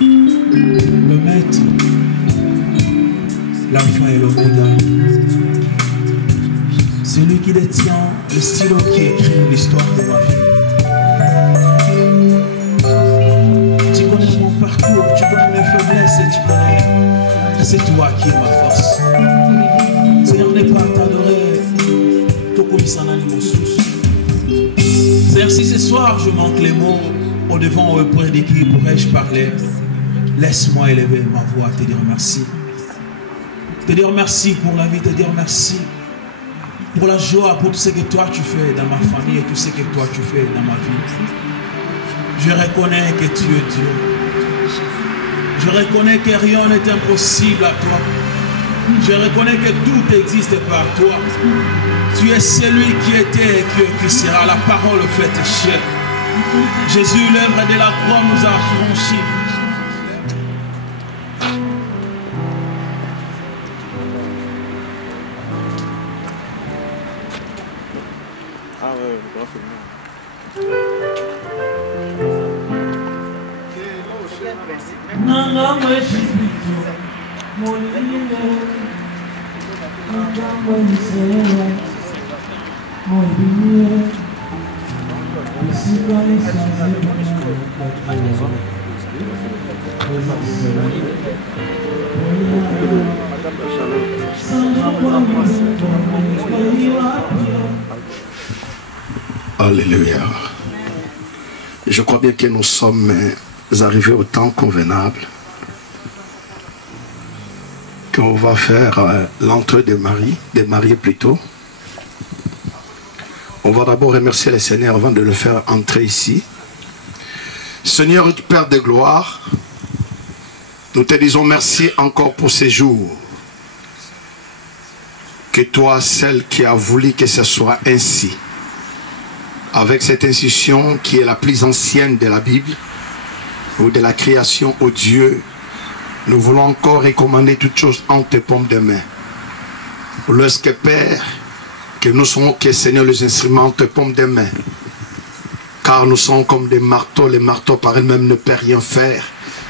Le maître, l'alpha et l'oméga, celui qui détient le stylo qui écrit l'histoire de ma vie. Tu connais mon parcours, tu connais mes faiblesses et tu connais que c'est toi qui es ma force. Seigneur, n'est pas à t'adorer, Seigneur, si ce soir je manque les mots, au devant auprès de qui pourrais-je parler? Laisse-moi élever ma voix, te dire merci. Te dire merci pour la vie, te dire merci pour la joie, pour tout ce que toi tu fais dans ma famille et tout ce que toi tu fais dans ma vie. Je reconnais que tu es Dieu. Je reconnais que rien n'est impossible à toi. Je reconnais que tout existe par toi. Tu es celui qui était et qui sera, la parole faite chair. Jésus, l'œuvre de la croix nous a affranchis. Alléluia. Je crois bien que nous sommes arrivés au temps convenable, qu'on va faire l'entrée des mariés plutôt. On va d'abord remercier le Seigneur avant de le faire entrer ici. Seigneur, Père de gloire, nous te disons merci encore pour ces jours. Que toi, celle qui a voulu que ce soit ainsi, avec cette institution qui est la plus ancienne de la Bible, ou de la création, ô Dieu, nous voulons encore recommander toutes choses entre tes paumes de main. Lorsque Père, que nous sommes, que Seigneur, les instruments entre tes paumes de main, car nous sommes comme des marteaux, les marteaux par eux-mêmes ne peuvent rien faire,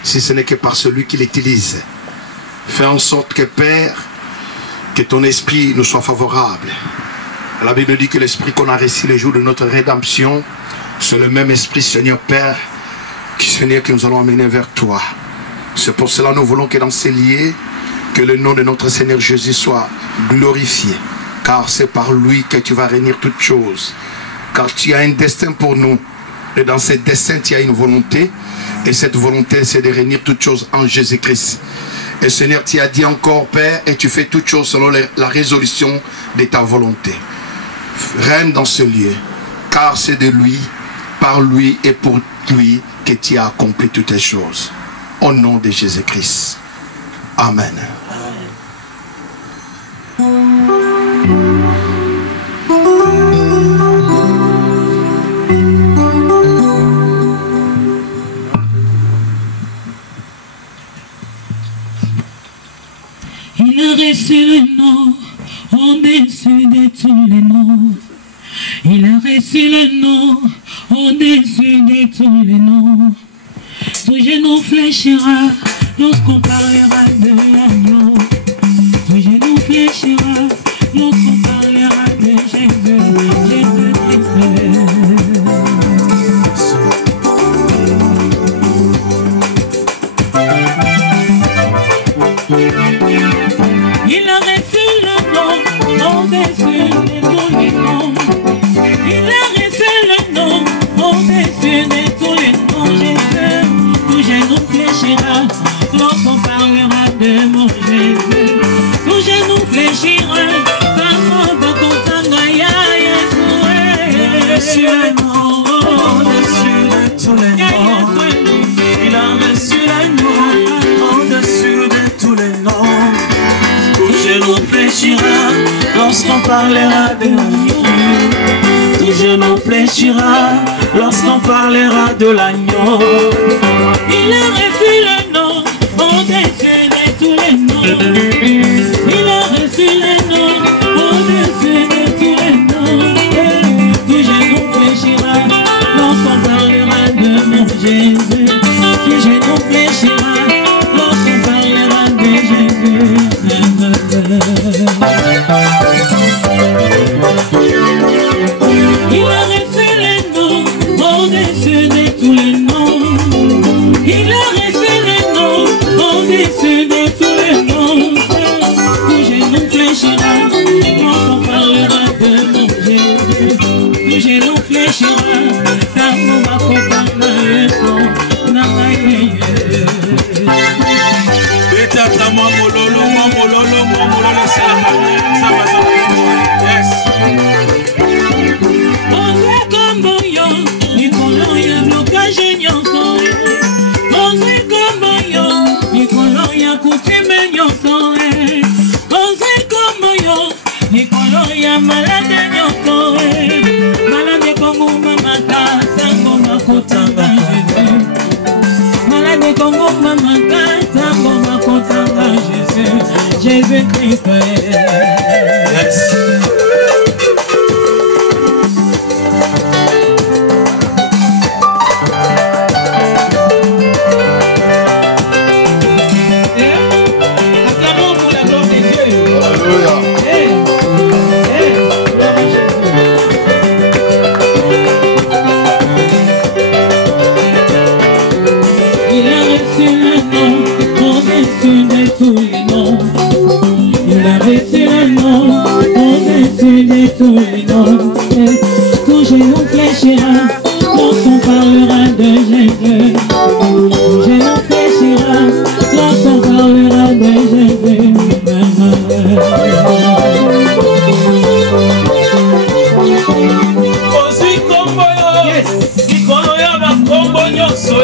si ce n'est que par celui qui l'utilise. Fais en sorte que Père, que ton esprit nous soit favorable. La Bible dit que l'esprit qu'on a reçu les jours de notre rédemption, c'est le même esprit, Seigneur Père, Seigneur, que nous allons amener vers toi. C'est pour cela que nous voulons que dans ces lieux, que le nom de notre Seigneur Jésus soit glorifié. Car c'est par lui que tu vas réunir toutes choses. Car tu as un destin pour nous. Et dans ce destin, tu as une volonté. Et cette volonté, c'est de réunir toutes choses en Jésus-Christ. Et Seigneur, tu as dit encore, Père, et tu fais toutes choses selon la résolution de ta volonté. Règne dans ce lieu. Car c'est de lui, par lui et pour lui que tu as accompli toutes les choses. Au nom de Jésus-Christ. Amen. Il a reçu le nom au-dessus de tous les noms. Il a reçu le nom au-dessus de tous les noms. Tout genou fléchira lorsqu'on parlera de l'agneau. Tout genou fléchira lorsqu'on parlera de Jésus, Jésus-Christ. Il a reçu le nom au-dessus de tous les noms. Il a reçu le nom au-dessus de tous les noms, Jésus. Tout genou fléchira lorsqu'on parlera de mon Jésus. Tout genou fléchira, parfois de Kontangaya, Jésus. Il a reçu le nom au-dessus de tous les noms. Il a reçu le nom au-dessus de tous les noms. Tout genou fléchira lorsqu'on parlera de l'agneau. Tout genou fléchira lorsqu'on parlera de l'agneau. Il a reçu le nom au-dessus de tous les noms. Il a reçu le nom au-dessus de tous les noms. Tout genou fléchira lorsqu'on parlera de mon Jésus. Tout genou fléchira lorsqu'on parlera de Jésus. Il a reçu le nom au-dessus de tous les noms. Il a reçu le nom au-dessus de tous les noms. Tout genou fléchira lorsqu'on parlera de mon Jésus. Tout genou fléchira car nous m'accompagnons le fond. Namaye. Betata mamololo, mamololo, mamololo, yes. Ose como yo, y con ya blocage nyonso. Ose como yo, y con ya kutime nyonso. Ose como yo, y con ya malade nyonso. Malade como mama kata, ngoma kutanga Jésus. Malade como mama kata, ngoma kutanga Jésus. Jésus-Christ. Yes. genou fléchira lorsqu'on parlera de Jésus. Ton genou fléchira lorsqu'on parlera de Jésus. Ozwi kombo yo, likolo ya bakombo nyonso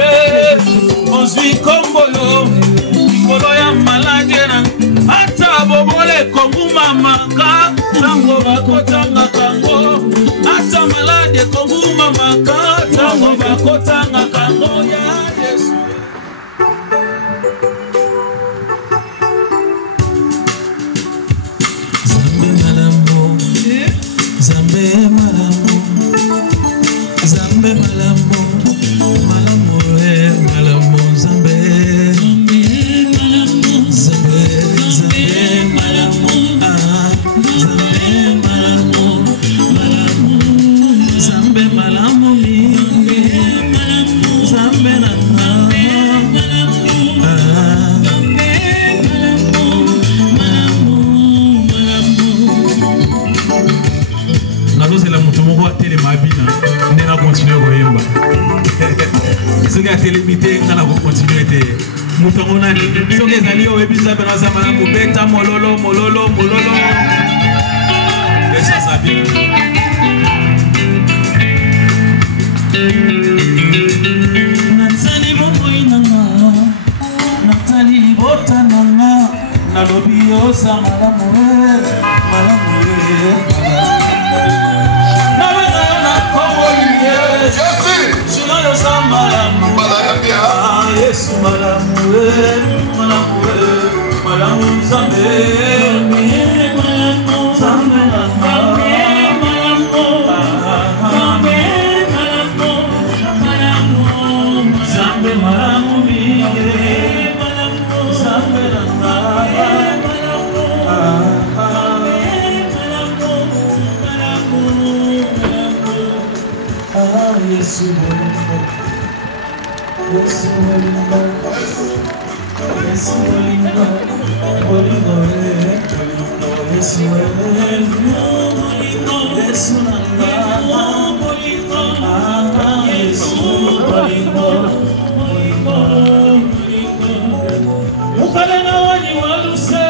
ozwi kombo yo, likolo ya maladi na ata bobole kongumamaka tango bakotanga kango, ata maladi kongumamaka tango bakotanga kango ya Yesu. Zambe malamu, Zambe malamu, malamu malamu, Zambe, Zambe, Zambe malamu, Zambe malamu, malamu, Zambe malamu, Zambe ce qui a été limité, on a continué. Nous faisons un ce que les alliés ont épisode dans la main, bêta, mololo, mololo, mololo. Et ça, ça vient. Nathalie Boboinanga, Nathalie Botananga, Nalobio Samalamoué, Malamoué. Yesu malamu, malamu, malamu, Zambe, Zambe, Zambe, malamu, Yesu Yesu Molingo, Yesu Molingo, Molingo, Yesu Molingo, Yesu Nanga, Molingo, Yesu Molingo, Molingo, Mukadana wani waluse,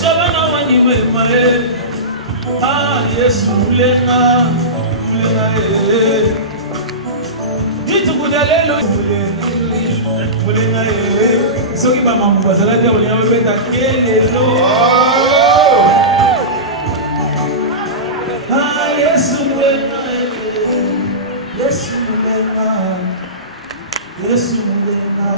Shabana wani wemae, Yesu Mulenga, Mulenga Kudalelo Mulenga soki ba mamu bazala te olinga beta kelelo Yesu Mulenga Yesu Mulenga Yesu Mulenga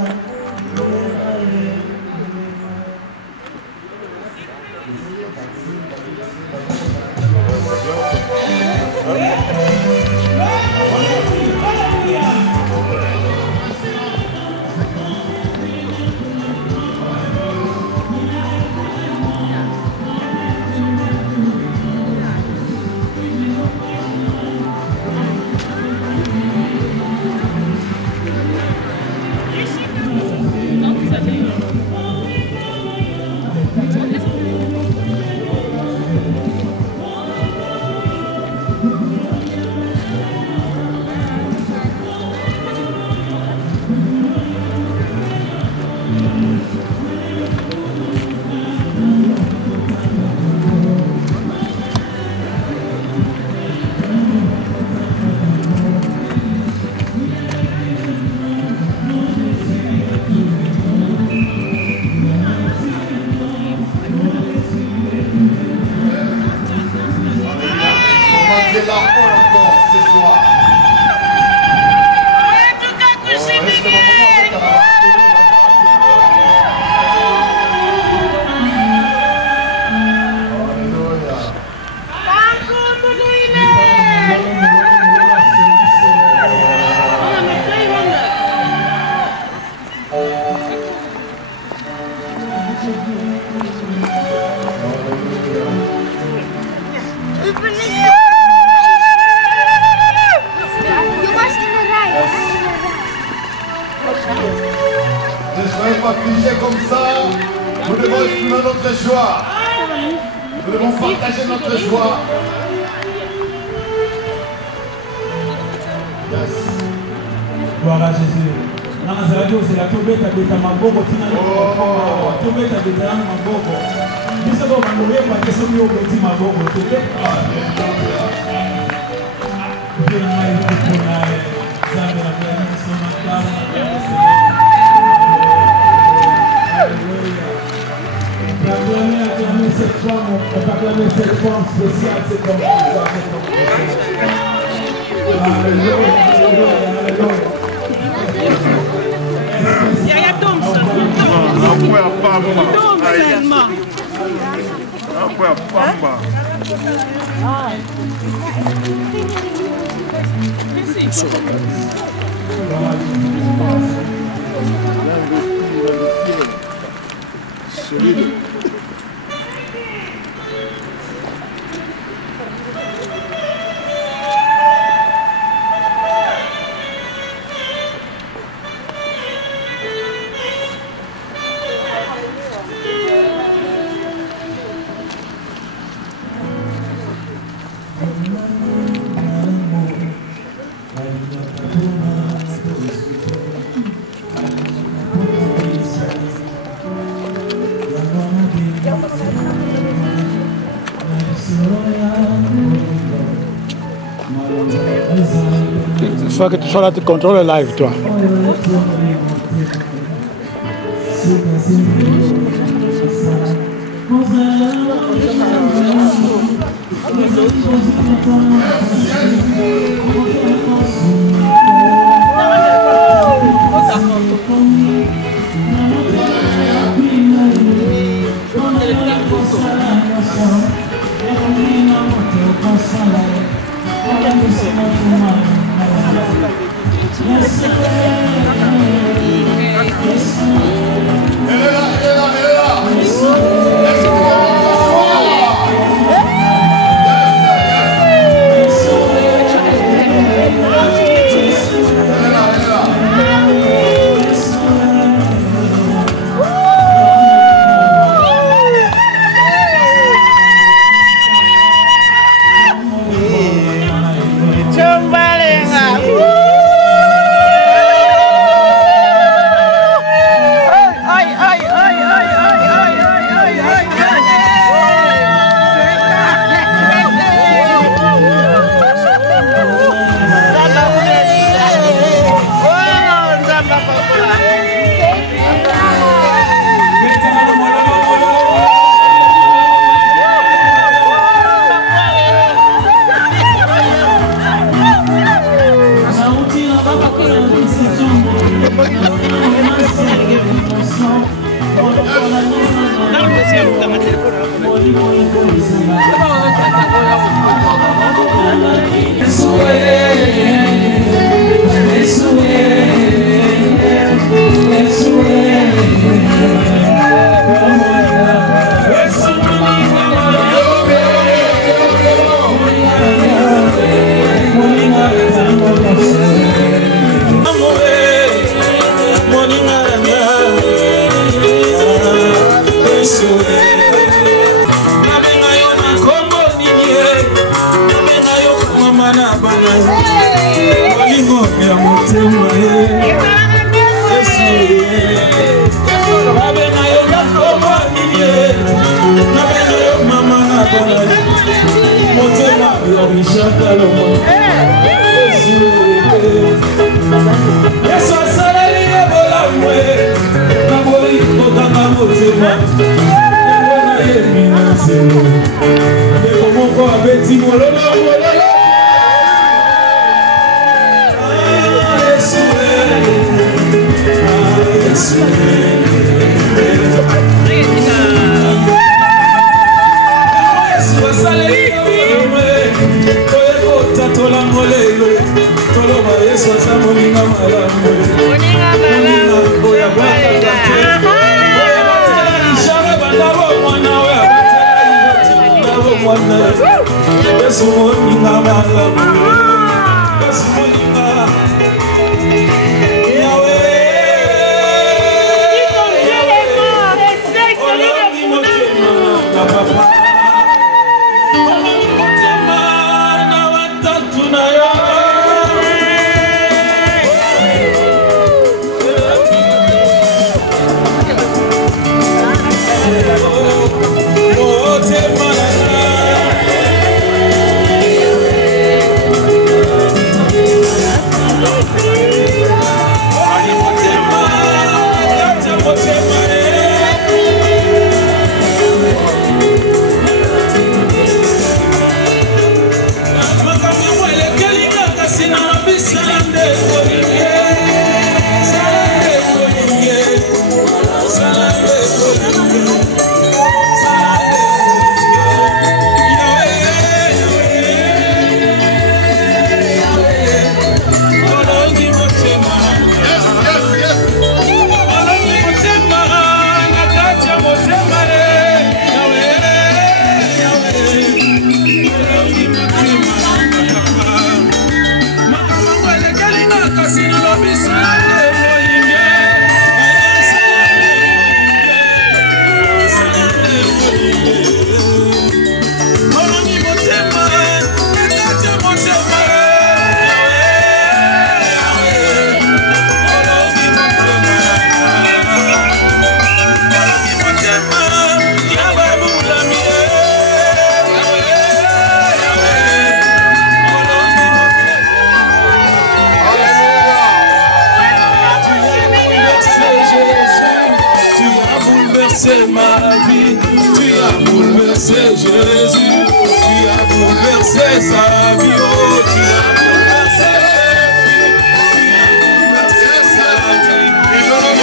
Gloire à Jésus. Dans la radio, c'est la tombée de Tamagogo. Tu n'as pas tombé de Tamagogo. Nous sommes en train de passer sur le petit Magogo. Acclamez cette femme spéciale, cette femme Alléluia, alléluia. Il y a Thompson. Il faut que tu sois là, tu contrôles le live, toi. c'est Jésus. Tu as bouleversé sa vie, oh, tu as bouleversé sa vie.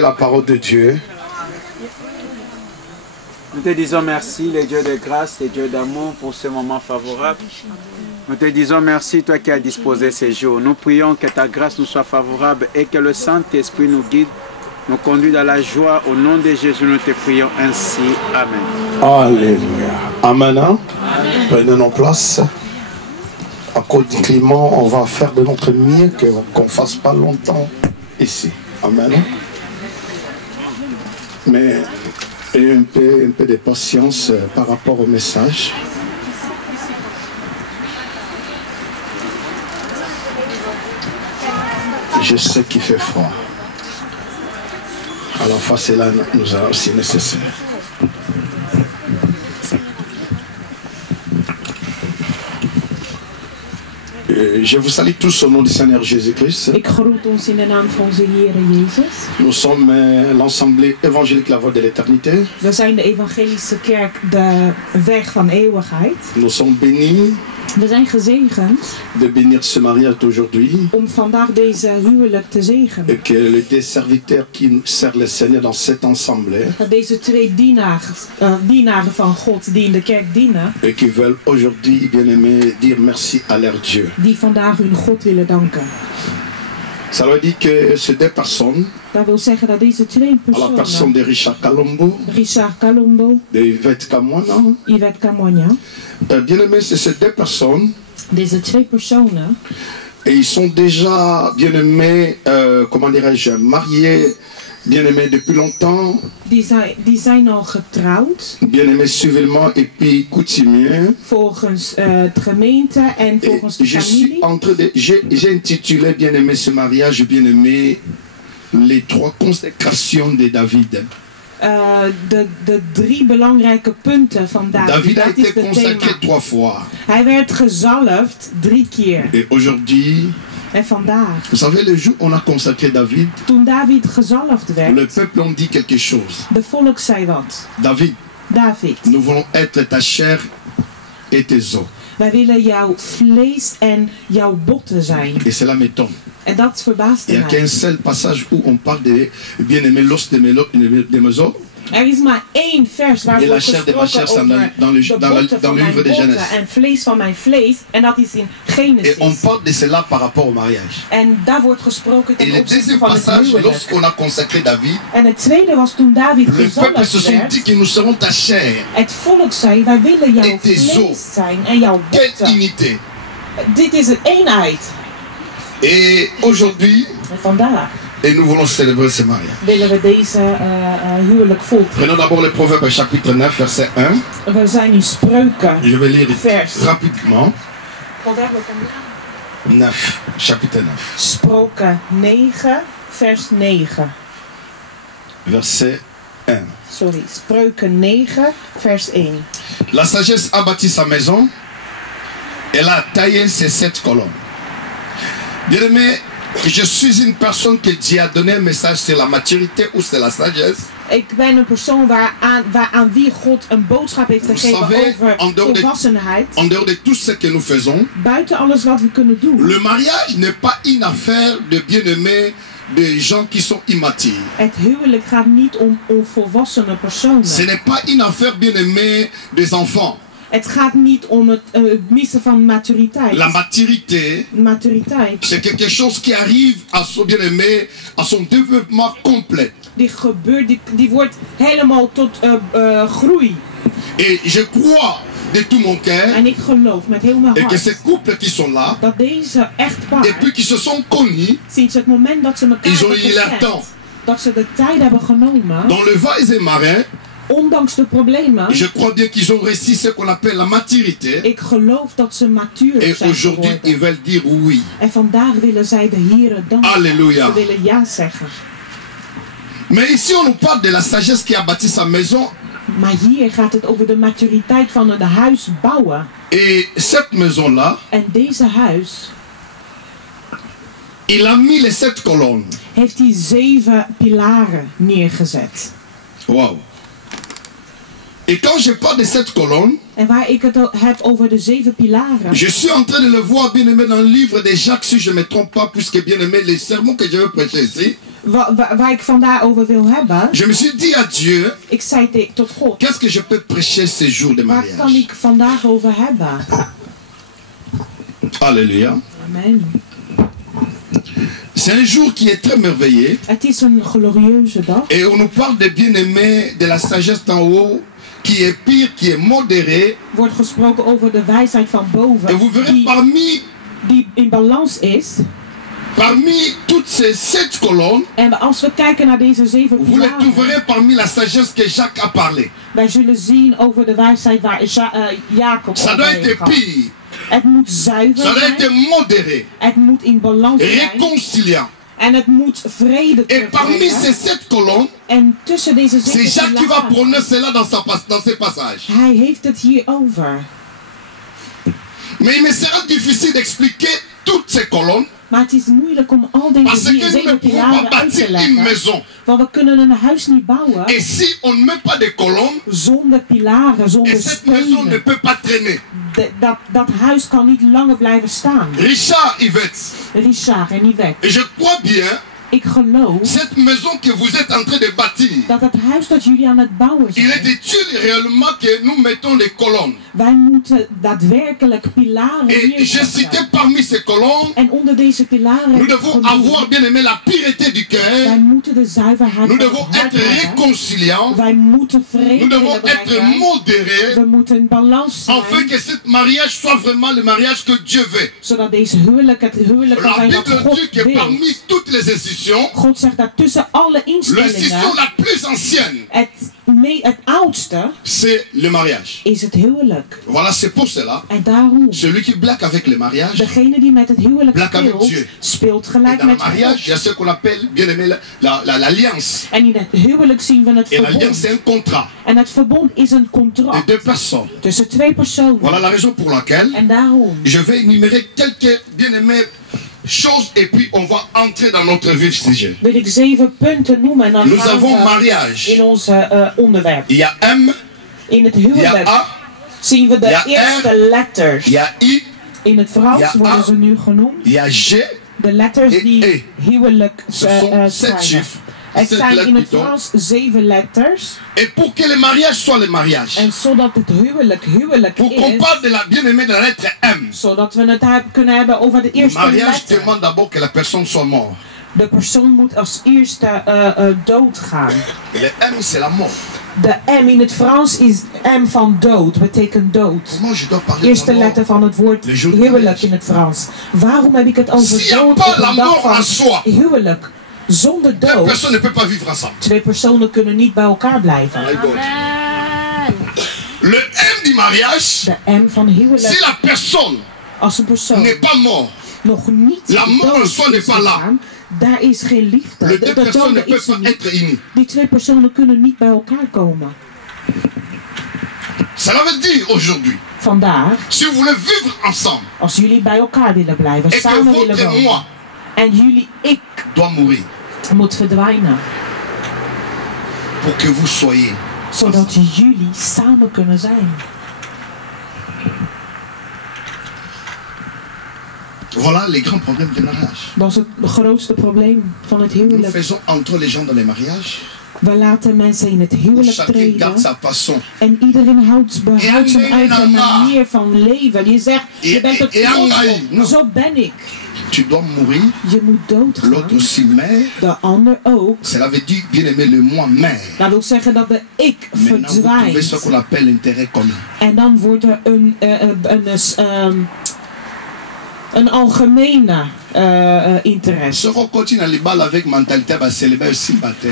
La parole de Dieu. Nous te disons merci, les dieux de grâce, les dieux d'amour, pour ce moment favorable. Nous te disons merci, toi qui as disposé ces jours. Nous prions que ta grâce nous soit favorable et que le Saint-Esprit nous guide, nous conduit dans la joie. Au nom de Jésus, nous te prions ainsi. Amen. Alléluia. Amen. Prenez nos places. À cause du climat, on va faire de notre mieux qu'on ne fasse pas longtemps ici. Amen. Mais un peu de patience par rapport au message. Je sais qu'il fait froid. À la fois, cela nous est aussi nécessaire. Je vous salue tous au nom du Seigneur Jésus-Christ. Ik groet ons in de naam van onze Heer Jezus. Nous sommes l'Assemblée évangélique La Voie de l'Éternité. We zijn de evangelische kerk, de weg van eeuwigheid. Nous sommes bénis We zijn gezegend de bénir ce mariage d'aujourd'hui. om vandaag deze huwelijk te zegenen. Et que les deux serviteurs qui servent le Seigneur dans cette assemblée Dat deze twee dienaren van God die in de kerk dienen, et qui veulent aujourd'hui, bien-aimés, dire merci à leur Dieu. die vandaag hun God willen danken. Ça veut dire que ces deux personnes, Dat wil zeggen dat deze twee à la personne personen, de Richard Kalombo, Richard Kalombo, de Yvette Kamwana, Yvette Kamonia, bien-aimés, c'est ces deux personnes. deze twee personen, Et ils sont déjà, bien-aimés, comment dirais-je, mariés, bien-aimés depuis longtemps, die zijn al getrouwd, bien-aimés civilement et puis coutumiers. volgens de gemeente en Et volgens de je suis familie. en train de, j'ai intitulé, bien-aimé, ce mariage, bien-aimé, les trois consécrations de David. De drie belangrijke punten van David. David a Dat is été het consacré thema. 3 fois. Hij werd gezalfd 3 keer. Et aujourd'hui, En vandaag, vous savez, le jour où on a consacré David, toen David gezalfd le werd, peuple ont dit quelque chose. de volk zei wat. David, David, nous voulons être ta chair et tes os. wij willen jouw vlees en jouw botten zijn. Et cela m'étonne. En dat Il verbaasde n'y a qu'un mij. seul passage où on parle de bien-aimé l'os de mes os. Er is maar één vers waar Et la wordt chair de ma chair, gesproken c'est over dans le de botten van mijn livre de botten Genèse. en vlees van mijn vlees. En dat is in Et on Genesis. parle de cela par rapport au mariage. En daar wordt gesproken Et ten le opzichte deuxième van het passage, huwelijk. lorsqu'on a consacré David, En het tweede was toen David le peuple se gezalfd sont werd. dit que nous serons ta chair. Het volk zei, wij willen jouw Et tes os. vlees zijn en jouw Quelle botten. unité! Dit is een eenheid. Et aujourd'hui, En vandaag et nous voulons célébrer ce mariage. willen we deze huwelijk volgen. Prenons d'abord le Proverbe chapitre 9, verset 1. We zijn in Spreuken. Je vais lire Vers. rapidement. 9, chapitre 9. Spreuken 9, vers 9. Verset 1. Sorry, Spreuken 9, vers 1. La sagesse a bâti sa maison. Elle a taillé ses 7 colonnes. Bien-aimé, je suis une personne que Dieu a donné un message, c'est la maturité ou c'est la sagesse. Ik ben een persoon aan wie God een boodschap heeft gegeven over volwassenheid. En dehors de tout ce que nous faisons, Buiten alles wat we kunnen doen. le mariage n'est pas une affaire de bien-aimés, de gens qui sont immatures. Het huwelijk gaat niet om onvolwassene personen. Ce n'est pas une affaire bien-aimée des enfants. Het gaat niet om het missen van maturiteit. La maturité, Maturiteit. c'est quelque chose qui arrive à son bien-aimé, à son développement complet. Die gebeurt, die wordt helemaal tot groei. Et je crois de tout mon cœur En ik geloof met heel mijn et que hart ces couples qui sont là, dat deze echtpaar, depuis qu'ils se sont connus, sinds het moment dat ze elkaar ils ont hebben eu leur gekend, temps. dat ze de tijd hebben genomen, Dans le va et marin, ondanks de problemen, je crois bien qu'ils ont réussi ce qu'on appelle la maturité. ik geloof dat ze matuur Et zijn aujourd'hui, ils geworden. veulent dire oui. En vandaag willen zij de Heere danken. Alléluia. Ze willen ja zeggen. Mais ici, on nous parle de la sagesse qui a bâti sa maison. Maar hier gaat het over de maturiteit van het huis bouwen. Et cette maison-là, En deze huis il a mis les 7 colonnes. heeft hij 7 pilaren neergezet. Wow. Et quand je parle de 7 colonnes, En waar ik het heb over de 7 pilaren, je suis en train de le voir bien aimé dans le livre de Jacques, si je ne me trompe pas, puisque bien aimé, les sermons que je vais prêcher ici, waar ik vandaar over wil hebben, je me suis dit à Dieu, ik zei tot God, qu'est-ce que je peux prêcher ces jours de waar kan mariage? ik vandaag over hebben? Alléluia. Amen. C'est un jour qui est très merveilleux. Het is een glorieuze dag. Et on nous parle de bien-aimé, de la sagesse d'en haut, qui est pire, qui est modérée. Wordt gesproken over de wijsheid van boven, Et vous verrez die in balans is. parmi toutes ces 7 colonnes, En als we kijken naar deze 7 vous les pilaren, trouverez parmi la sagesse que Jacques a parlé. wij zullen zien over de wijsheid waar Jacob Ça doit over être gaat. pire, Het moet zuiver ça doit zijn. être modéré, Het moet in balans zijn. réconciliant. En het moet vrede Et parmi terugbrengen. ces 7 colonnes, En tussen deze c'est 7 Jacques qui va pilaren, prôner cela dans ses passages. hij heeft het hier over. Mais il me sera difficile d'expliquer toutes ces colonnes, Maar het is moeilijk om al deze parce que nous ne 7 pouvons pas pilaren uit te bâtir une leggen. maison. Want we kunnen een huis niet bouwen Et si on ne met pas de colonnes, zonder pilaren, et zonder cette maison ne steunen. peut pas traîner. Dat huis kan niet langer blijven staan. Richard Yvette, Richard en Yvette, et je crois bien, ik geloof cette maison que vous êtes en train de bâtir, dat het huis dat jullie aan het bouwen il est zijn, utile réellement que nous mettons les colonnes. wij moeten daadwerkelijk pilaren Et je neerzetten. citais parmi ces colonnes, En onder deze pilaren nous heb ik devons genoemd, avoir bien aimé la pureté du wij cœur, moeten de zuiverheid nous van devons het hart être hebben. réconciliants, Wij moeten nous vrede devons willen être brengen. modérés, We moeten in balans afin zijn, que ce mariage soit vraiment le mariage que Dieu veut. zodat deze huwelijk het huwelijk kan La zijn dat Bible God dit que wil. parmi toutes les institutions, God zegt dat tussen alle l'institution instellingen, la plus ancienne, het oudste c'est le mariage. is het huwelijk. Voilà, c'est pour cela, En daarom, celui qui blague avec le mariage, degene die met het huwelijk Blague avec speelt, Dieu. speelt et gelijk dans le met mariage, il y a God. ce qu'on appelle, bien aimé, l'alliance. En in het huwelijk zien we het Et l'alliance, c'est verbond. un contrat En het verbond is een de contract 2 personnes. tussen 2 personen. Voilà la raison pour laquelle En daarom je vais énumérer quelques bien-aimés choses et puis on va entrer dans notre vif sujet. wil ik 7 punten noemen en dan Nous gaan avons we mariage. in ons onderwerp. Il y a M, In het il y a huwelijk A, zien we de Ja, eerste letters. il y a I, In het Frans Ja, worden A. ze nu genoemd. il y a G. De letters Et die E. huwelijk Ce sont 7 schrijven. chiffres. Het 7 zijn in het lettres. Frans 7 letters. Et pour que le mariage soit le mariage, En zodat het huwelijk pour qu'on is, parle de la bien-aimée de la lettre M, zodat we het kunnen hebben over de le eerste mariage letter. demande d'abord que la personne soit morte. De persoon moet als eerste doodgaan. Et le M, c'est la mort. De M in het Frans is M van dood, betekent dood. Eerste letter van het woord huwelijk in het Frans. Waarom heb ik het over dood op de dag van huwelijk? Zonder dood. Twee personen kunnen niet bij elkaar blijven. Le M du mariage. De M van huwelijk. Si la personne als een persoon n'est pas mort, nog niet l'amour en soi n'est pas là. Daar is geen liefde. Les deux personnes ne peuvent pas être unies. Die twee personen kunnen niet bij elkaar komen. Cela veut dire aujourd'hui, vandaag, si vous voulez vivre ensemble, als jullie bij elkaar willen blijven, samen willen wonen, en jullie ik doit mourir, moet verdwijnen, pour que vous soyez, zodat jullie samen kunnen zijn. Voilà les grands problèmes du mariage. Dat is het grootste probleem van het huwelijk. Nous faisons entrer les gens dans les mariages. We laten mensen in het huwelijk treden. En iedereen behoudt zijn eigen manier van leven. Je zegt, je bent het volk. Zo ben ik. Tu dois mourir. Je moet doodgaan. L'autre aussi meurt. De ander ook. Cela veut dire, bien aimé, le moi meurt. Dat wil zeggen dat de ik verdwijnt. Ce qu'on appelle l'intérêt commun. En dan wordt er een algemene interesse.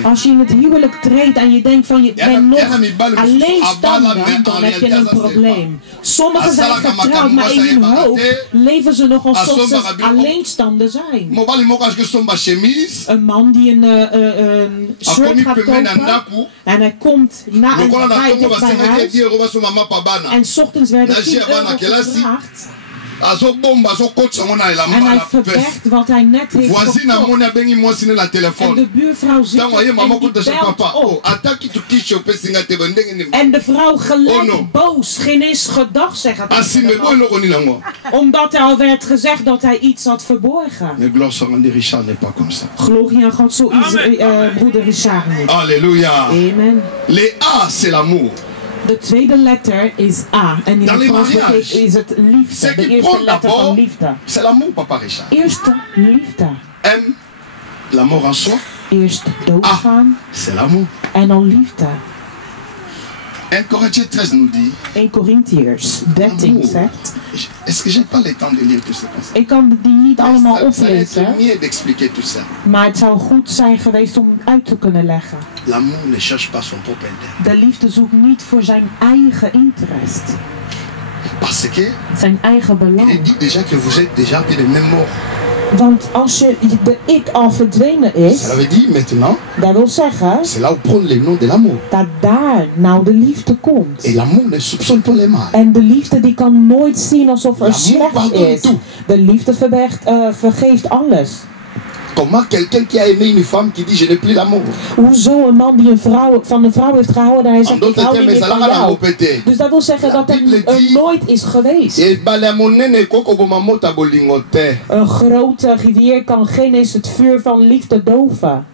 Als je in het huwelijk treedt en je denkt van je bent nog alleenstander, dan heb je een probleem. Sommigen zijn getrouwd, maar in hun hoofd leven ze nog alsof ze alleenstander zijn. Een man die een shirt gaat kopen en hij komt na een tijd bij huis en 's ochtends werden 10 euro gevraagd. En hij verbergt wat hij net heeft gekocht. En de buurvrouw zit er en die belt op. En de vrouw gelijk boos, geen eens gedag zeggen. Omdat er al werd gezegd dat hij iets had verborgen. Glorie aan God, zo is broeder Richard niet. Alléluia. Amen. Le A, c'est l'amour. De tweede letter is A. En in het Frans is het liefde. De eerste letter van liefde. C'est l'amour, papa Richard. Eerste liefde. M, l'amour en soi. Eerst doodgaan. C'est l'amour. En dan liefde. 1 Corinthiens 13 nous dit. 1 Corinthiërs 13 zegt. Est-ce que j'ai pas le temps de lire tout ce passage? Ik kan die niet allemaal oplezen. d'expliquer tout ça. Maar het zou goed zijn geweest om het uit te kunnen leggen. L'amour ne cherche pas son propre intérêt. De liefde zoekt niet voor zijn eigen interest. Parce que. Zijn eigen belang. Il dit déjà que vous êtes déjà bien même mort. Want als de ik al verdwenen is, ça veut dire maintenant, dat wil zeggen, c'est là où prend le nom de l'amour. Dat daar nou de liefde komt. Et l'amour ne soupçonne pas les mal. En de liefde die kan nooit zien alsof er slecht is. De liefde vergeeft alles. Comment quelqu'un qui a aimé une femme qui dit je n'ai plus l'amour? Hoezo een man die van een vrouw heeft gehouden en hij zegt ik hou niet meer van jou. Dus dat wil zeggen dat er nooit is geweest. Een grote rivier kan geen eens het vuur van liefde doven.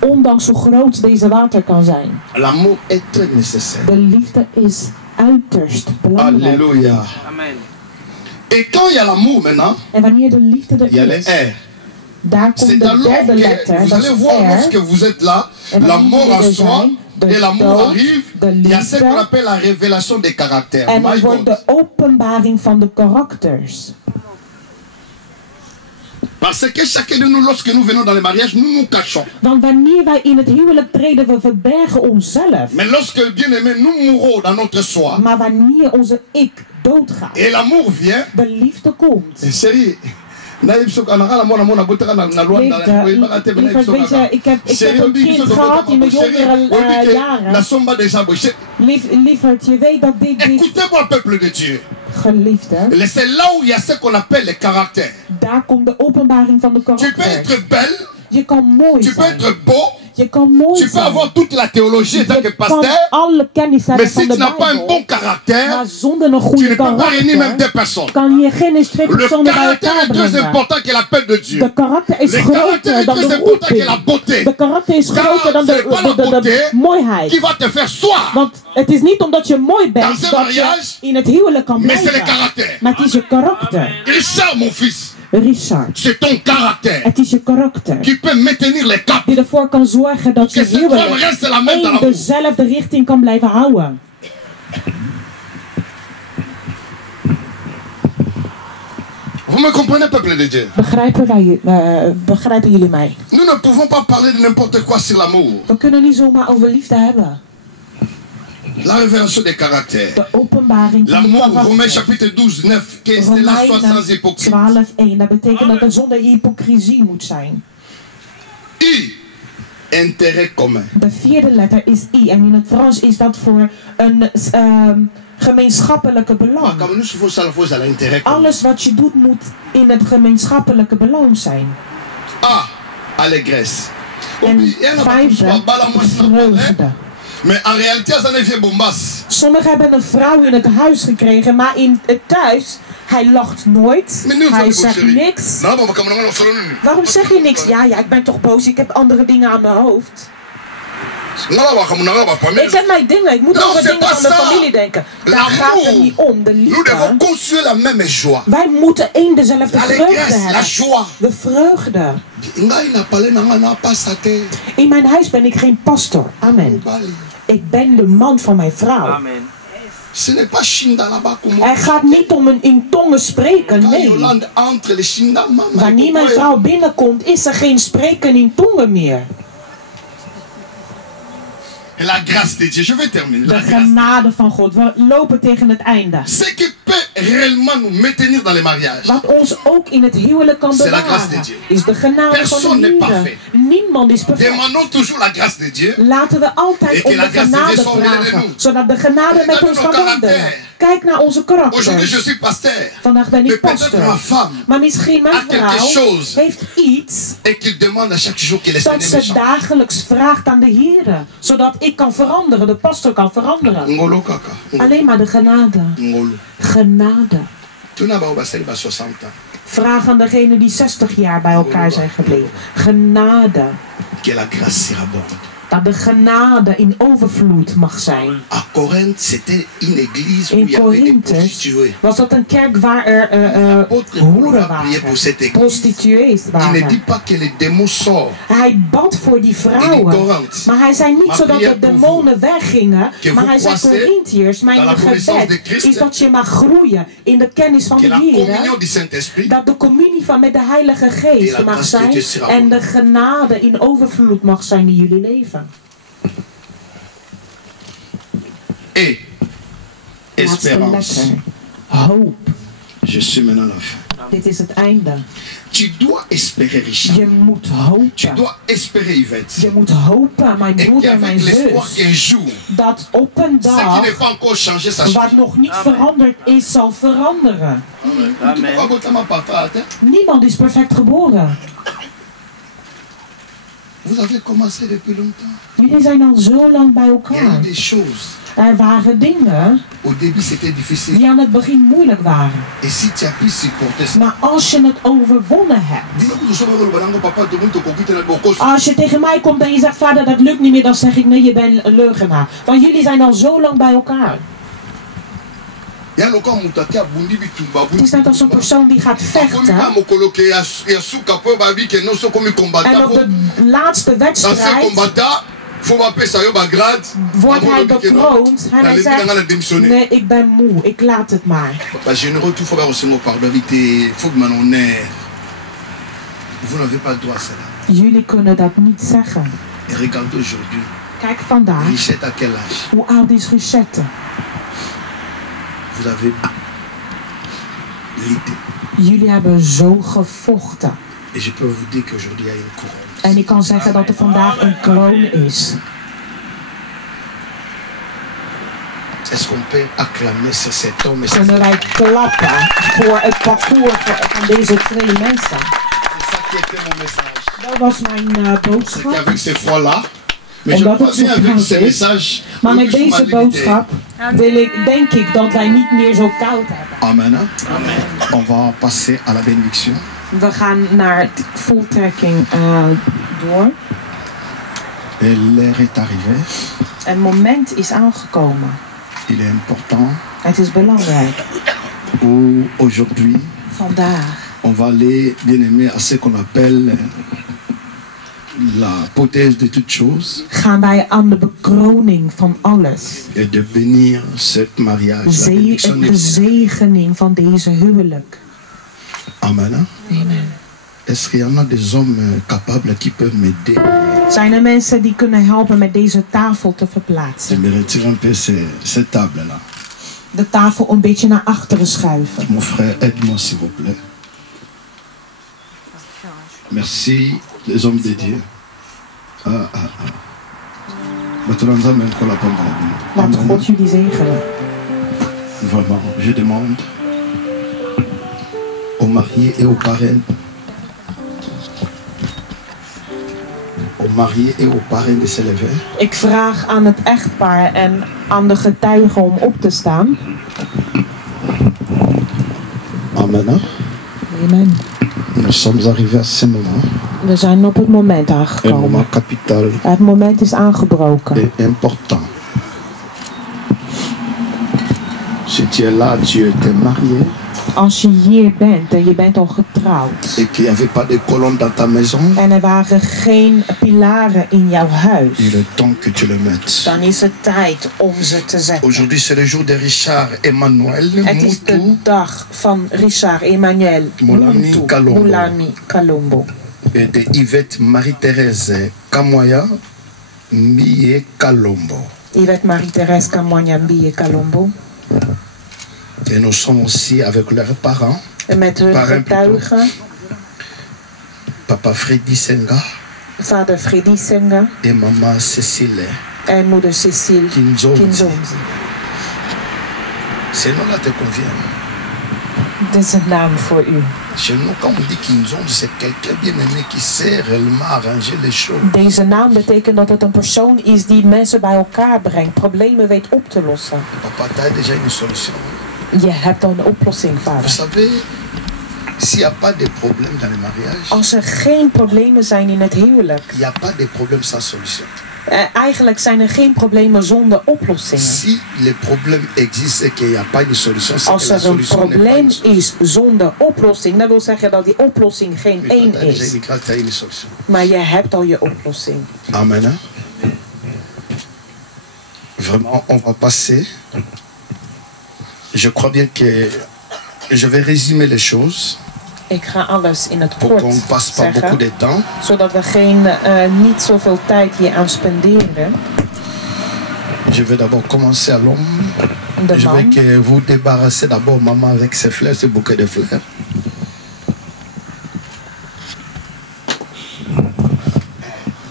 Ondanks hoe groot deze water kan zijn. L'amour est très nécessaire. De liefde is uiterst belangrijk. Alléluia. Amen. Et quand il y a l'amour maintenant, en wanneer de liefde er il y a les R. Daar komt de derde letter. Vous allez voir lorsque vous êtes là, l'amour en soi et l'amour arrive. Il y a ce qu'on appelle la révélation des caractères. En dan wordt de openbaring van de karakters. Parce que chacun de nous, lorsque nous venons dans le mariage, nous nous cachons. Want wanneer wij in het huwelijk treden, we verbergen onszelf. Mais lorsque bien aimé, nous mourons dans notre soi. Maar wanneer onze ik doodgaat. Et l'amour vient. De liefde komt. Série. Ik heb een kind gehad in de jongere jaren. Lieverd, je weet dat dit... Écoutez-moi, peuple de Dieu. Geliefde. C'est là où il y a ce qu'on appelle les caractères. Daar komt de openbaring van de karakters. Tu peux être belle. Je kan mooi tu peux être beau. Je kan mooi tu peux avoir toute la théologie en tant que pasteur. Mais si tu n'as pas un bon caractère, tu ne peux pas réunir même deux personnes. Le caractère est très important que l'appel de Dieu. Le caractère est très important que la beauté. Car ce n'est pas la beauté qui va te faire soir. Want het is niet omdat je mooi bent dat je in het huwelijk kan blijven. Mais c'est le caractère. Maar het is je karakter. Il est ça, mon fils. Richard. C'est ton caractère. Het is je karakter. Qui peut maintenir les caps. Die ervoor kan zorgen dat je huwelijk in dezelfde richting kan blijven houden. Vous me comprenez, peuple de Dieu? Begrijpen jullie mij? Nous ne pouvons pas parler de n'importe quoi sur l'amour. We kunnen niet zomaar over liefde hebben. La révélation des caractères. De openbaring van de L'amour, Romains chapitre 12, 9, que cela soit sans hypocrisie. 12:1, dat betekent dat er zonder hypocrisie moet zijn. I, intérêt commun. De vierde letter is I en in het Frans is dat voor een gemeenschappelijke belang. Alles wat je doet moet in het gemeenschappelijke belang zijn. A, allégresse. En vijfde, vreugde. Maar in realiteit sommigen hebben een vrouw in het huis gekregen, maar in het thuis, hij lacht nooit, hij zegt niks. Waarom zeg je niks? Ja, ik ben toch boos, ik heb andere dingen aan mijn hoofd. Ik heb mijn dingen, ik moet over dingen van de familie denken. Daar gaat het niet om, de liefde. Wij moeten één dezelfde vreugde hebben. De vreugde. In mijn huis ben ik geen pastor. Amen. Ik ben de man van mijn vrouw. Amen. Er gaat niet om een in tongen spreken, nee. Wanneer mijn vrouw binnenkomt, is er geen spreken in tongen meer. La grâce de Dieu, je vais terminer. De genade van God. We lopen tegen het einde. Ce qui peut réellement nous maintenir dans les mariages. Wat ons ook in het huwelijk kan bewaren, is de genade van de Heer. Niemand is perfect. Demandons toujours la grâce de Dieu. Laten we altijd om de genade vragen, zodat de genade met ons kan wandelen. Kijk naar onze karakter. Vandaag ben ik pastor. Maar misschien mijn vrouw heeft iets dat ze dagelijks vraagt aan de Heer, zodat ik kan veranderen, de pastor kan veranderen. Alleen maar de genade. Genade. Vraag aan degenen die 60 jaar bij elkaar zijn gebleven. Genade. Dat de genade in overvloed mag zijn. In Korinthe was dat een kerk waar er hoeren waren, prostituees waren. Hij bad voor die vrouwen, maar hij zei niet zodat de demonen weggingen, maar hij zei: Corinthiërs, mijn gebed is dat je mag groeien in de kennis van de Heer, dat de communie van met de Heilige Geest mag zijn en de genade in overvloed mag zijn in jullie leven. Et espérance. Hoop. Je suis maintenant à la fin. Dit is het einde. Tu dois espérer, Richard. Je moet hopen. Tu dois espérer, Yvette. Je moet hopen, mijn broeder en mijn zus, dat op een dag wat nog niet veranderd is, zal veranderen. Amen. Niemand is perfect geboren. Vous avez commencé depuis longtemps. Jullie zijn al zo lang bij elkaar. Er waren dingen die aan het begin moeilijk waren. Maar als je het overwonnen hebt. Als je tegen mij komt en je zegt: vader, dat lukt niet meer, dan zeg ik: nee, je bent een leugenaar. Want jullie zijn al zo lang bij elkaar. Het is net als een persoon die gaat vechten. En op de laatste wedstrijd wordt hij bekroond en hij zegt: nee, ik ben moe, ik laat het maar. Jullie kunnen dat niet zeggen. Kijk vandaag. Hoe oud is Richette? Jullie hebben zo gevochten. En ik kan zeggen dat er vandaag een kroon is. Kunnen wij klappen voor het parcours van deze twee mensen? Dat was mijn boodschap. Omdat het zo koud is. Maar met deze boodschap denk ik dat wij niet meer zo koud hebben. Amen. On va passer à la bénédiction. We gaan naar de voltrekking door. Et l'heure est arrivée. Het moment is aangekomen. Il est important. Het is belangrijk. Aujourd'hui. Vandaag. On va aller, bien aimé, à ce qu'on appelle la hypothèse de toutes choses. Gaan wij aan de bekroning van alles. Et de bénir ce mariage. De zegening van deze huwelijk. Amen. Amen. Est-ce qu'il y en a des hommes capables qui peuvent m'aider? Zijn er mensen die kunnen helpen met deze tafel te verplaatsen? Je me retire un peu cette table là. De tafel een beetje naar achteren schuiven. Mon frère, aide-moi s'il vous plaît. Merci les hommes de Dieu. Laat God jullie zegenen. Vraiment, je demande aux mariés et aux parrains, de se lever. Ik vraag aan het echtpaar en aan de getuigen om op te staan. Amen. Amen. Nous sommes arrivés à ce moment. We zijn op het moment Un aangekomen. moment capital Het moment is aangebroken. et important. Si tu es là, tu étais marié. Als je hier bent en je bent al getrouwd. Et qu'il n'y avait pas de colonne dans ta maison. En er waren geen pilaren in jouw huis. Il est temps que tu le mettes. Dan is het tijd om ze te zetten. Aujourd'hui, c'est le jour de Richard Emmanuel Het is de dag van Richard Emmanuel Moulani Kalombo. Et de Yvette Marie-Thérèse Kamoya Mbiye Kalombo. Yvette Marie-Thérèse Kamoya Mbiye Kalombo. Et nous sommes aussi avec leurs parents. En met hun getuigen. Papa Freddy Senga. Vader Freddy Senga. Et maman Cécile. En moeder Cécile Kinzonzi. Ce nom-là te convient. Dit is een naam voor u. Chez nous, quand on dit Kinzonzi, c'est quelqu'un bien aimé qui sait réellement arranger les choses. Deze naam betekent dat het een persoon is die mensen bij elkaar brengt, problemen weet op te lossen. Papa, tu as déjà une solution. Je hebt al een oplossing, vader. Vous savez, s'il n'y a pas de problème dans le mariage, als er geen problemen zijn in het huwelijk, il n'y a pas de problème sans solution. Eigenlijk zijn er geen problemen zonder oplossingen. Si le problème existe et qu'il n'y a pas de solution, c'est als que la er een solution probleem is zonder oplossing, dat wil zeggen dat die oplossing geen één is. Maar je hebt al je oplossing. Amen. Vraiment, on va passer. Je crois bien que je vais résumer les choses. Ik ga alles in het kort zeggen, zodat we niet zoveel tijd hier aan spenderen. Je vais d'abord commencer à l'homme. Je vais que vous débarrasser d'abord maman avec ses fleurs, ce bouquet de fleurs.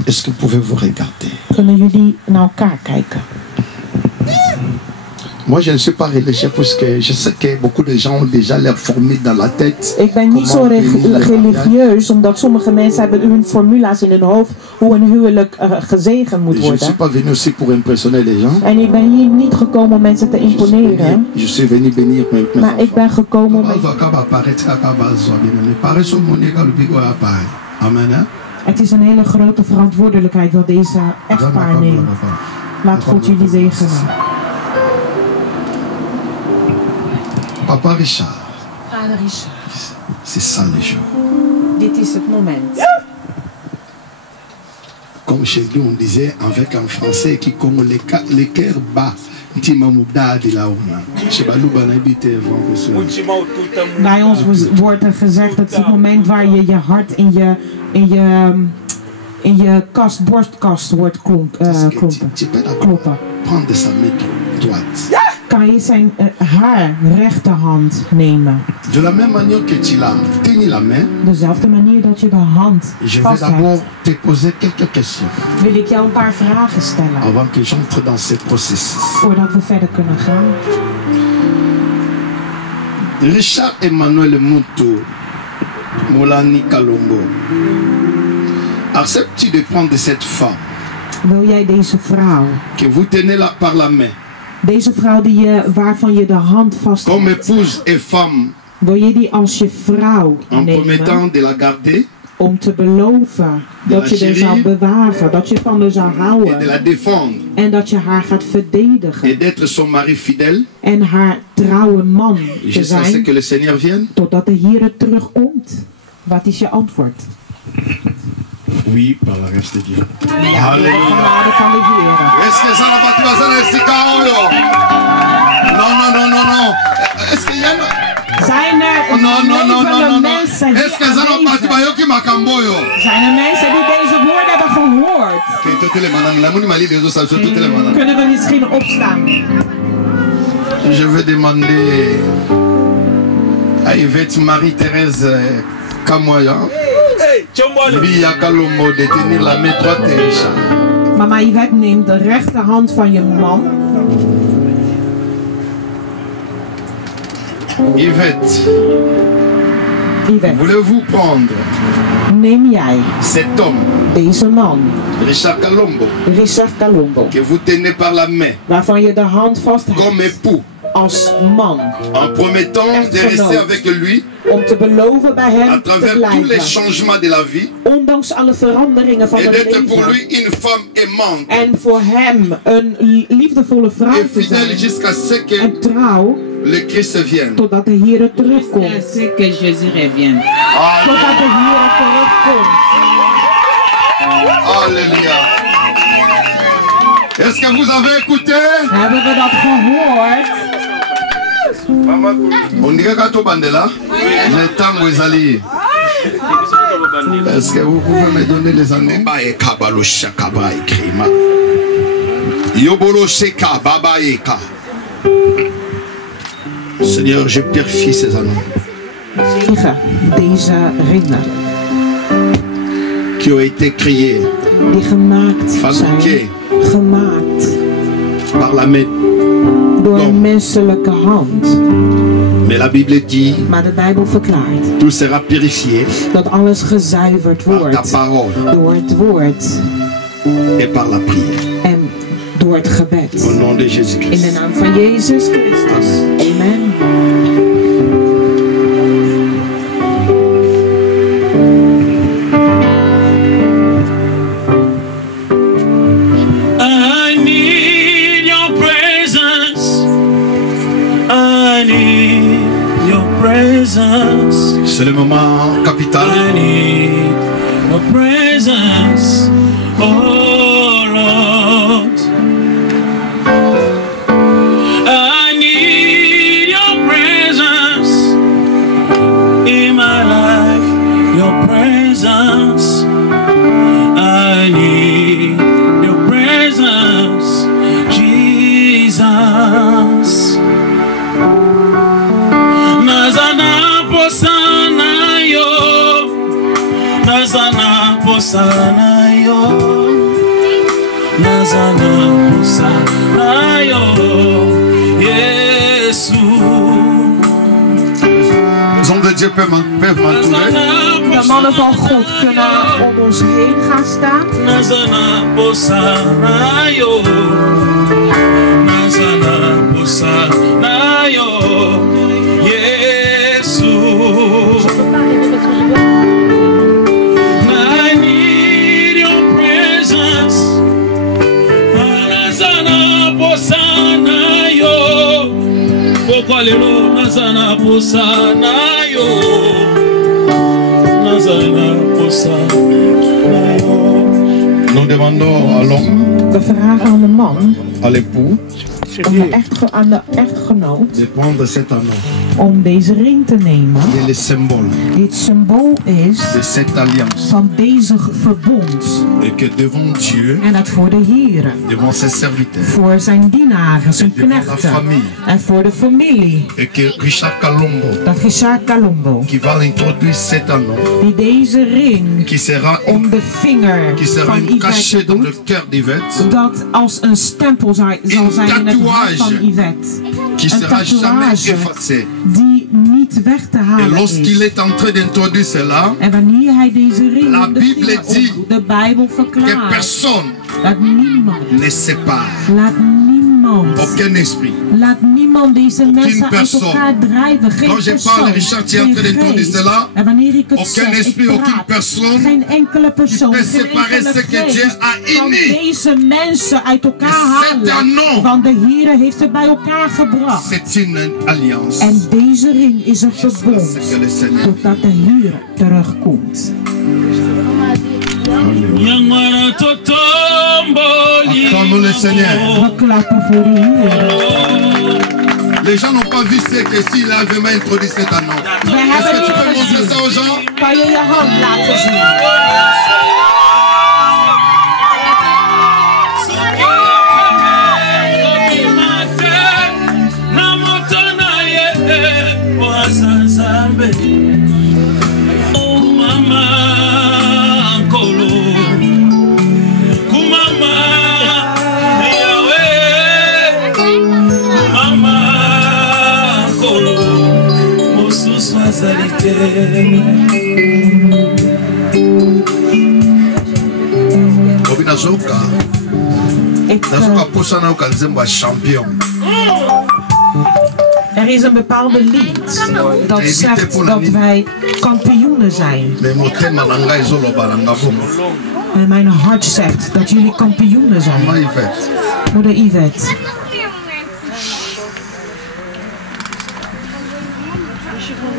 Est-ce que vous pouvez vous regarder? Kunnen jullie naar elkaar kijken? Moi, je ne suis pas religieux parce que je sais que beaucoup de gens ont déjà leur formule dans la tête. Ik ben niet zo religieus, omdat sommige mensen hebben hun formula's in hun hoofd hoe een huwelijk gezegend moet worden. Je ne suis pas venu aussi pour impressionner les gens. En ik ben hier niet gekomen om mensen te imponeren. Je suis venu bénir mes maar ik ben gekomen om... Amen. Het is een hele grote verantwoordelijkheid wat deze echtpaar neemt. Laat God jullie zegenen. Papa Richard. Vader Richard. C'est ça le jour. Dit is het moment. Comme chez nous on disait avec un français qui comme les cœurs bas. Bij ons wordt er gezegd dat het moment waar je je hart in je borstkast wordt kloppen. Kan je zijn haar rechterhand nemen. De la même manière que tu l'as tenu la main. Dezelfde manier dat je de hand vasthoudt. Te poser quelques questions. Wil ik jou een paar vragen stellen. Avant que j'entre dans ce processus. Voordat we verder kunnen gaan. Richard Emmanuel Moulani Kalombo. Acceptes-tu de prendre cette femme? Wil jij deze vrouw? Que vous tenez là par la main. Deze vrouw waarvan je de hand vasthoudt. Comme épouse et femme. Wil je die als je vrouw en nemen? promettant de la garder. Om te beloven dat je er zal bewagen, dat je van haar zal houden. Et de la défendre. En dat je haar gaat verdedigen. Et d'être son mari fidèle. En haar trouwe man te Jusqu'à ce zijn. que le Seigneur vienne. Totdat de Heer terugkomt. Wat is je antwoord? Oui, par la grâce de Dieu. Genade van de Heer. Est-ce que ça n'a pas tout Non, non, non, non, non. Est-ce qu'il y a... Zijn er levende mensen hier aanwezig? Zijn er mensen die deze woorden hebben gehoord? Kunnen we misschien opstaan? Je veux demander à Yvette Marie-Thérèse Kamoya Bia Kalombo de tenir la main droite de Richard. Mama Yvette neemt de rechterhand van je man. Yvette, voulez-vous prendre neem jij cet homme, deze man, Richard Kalombo, que vous tenez par la main, waarvan je de hand vasthoudt, comme époux, als man, en promettant de rester avec lui, om te beloven bij hem à te travers tous les blijven, changements de la vie, ondanks alle veranderingen van et het d'être pour leven, lui une femme aimante, en voor hem een liefdevolle vrouw et te fidèle zijn, jusqu'à ce que en trouw, le Christ vienne. totdat de Heer terugkomt. C'est que Jésus revienne. Totdat de Heer terugkomt. Alléluia. Est-ce que vous avez écouté? Hebben we dat gehoord? On dirait qu'à tout bandela, le temps vous allez. Est-ce que vous pouvez me donner les années? Seigneur, je purifie ces anneaux Tegen deze ringen qui ont été créés, die gemaakt fabriqués zijn, gemaakt par la main. door een menselijke hand. Mais la Bible dit, Maar de Bijbel verklaart tout sera purifié dat alles gezuiverd par ta wordt parole door het woord et par la prière. en door het gebed. Au nom de In de Jésus-Christ. naam van Jezus Christus. Amen. I need your presence. I need your presence. C'est le moment capital. I need your presence. Oh Lord. I need your presence in my life. Your presence. I need your presence, Jesus. Nazana posana yo, nazana posana yo, nazana posana yo, Yesu. Les hommes de Dieu peuvent m'entourer. De mannen van God kunnen om ons heen gaan staan. Nazana posana yo, nazana posana yo, Yesu. I need your presence. Nazana posana yo, pokwalelo nazana posana yo, nazana posana yo. Nous demandons à l'homme, We vragen aan de man, à l'époux, aan de echtgenoot, de prendre cet anneau. om deze ring te nemen. Il est le symbole Die het symbool is de cette alliance. van deze verbond. Et que devant Dieu, En dat voor de Heer, devant ses serviteurs, voor zijn dienaren, zijn devant la knechten famille, en voor de familie. et que Richard Kalombo, Dat Richard Kalombo, qui va introduire cet anneau, die deze ring qui sera om de vinger van caché Yvette dans le doet, cœur d'Yvette, dat als een stempel zal zijn in het hart van Yvette. qui Een sera jamais tatoeage effacé. die niet weg te Et halen lorsqu'il is. est en train d'introduire cela, En wanneer hij deze ring La om de Bible vinger dit opdoet, de Bijbel que verklaart personne dat niemand, ne sépare laat niemand niemand. Aucun esprit. Laat niemand deze mensen uit elkaar drijven. Geen Quand je persoon. parle, Richard, tu es en train d'introduire cela. En wanneer ik het Aucun zeg, esprit, ik aucune praat, personne geen enkele persoon, qui peut geen séparer enkele ce que Dieu geest a kan uni. deze mensen uit elkaar C'est un halen. nom. Want de Heer heeft ze bij elkaar gebracht. C'est une alliance. En deze ring is een verbond. C'est que le Seigneur. Totdat de Heer terugkomt. Acclamons le Seigneur. We klappen voor de Heer. Les gens n'ont pas vu ce que s'il a vraiment introduit cet anneau. Est-ce que tu peux montrer ça aux gens? Kan je je hand laten zien? Kobi nazoka. Nazoka posana oka nzembo champion. Er is een bepaalde lied dat zegt dat wij kampioenen zijn. En mijn hart zegt dat jullie kampioenen zijn. Moeder Yvette.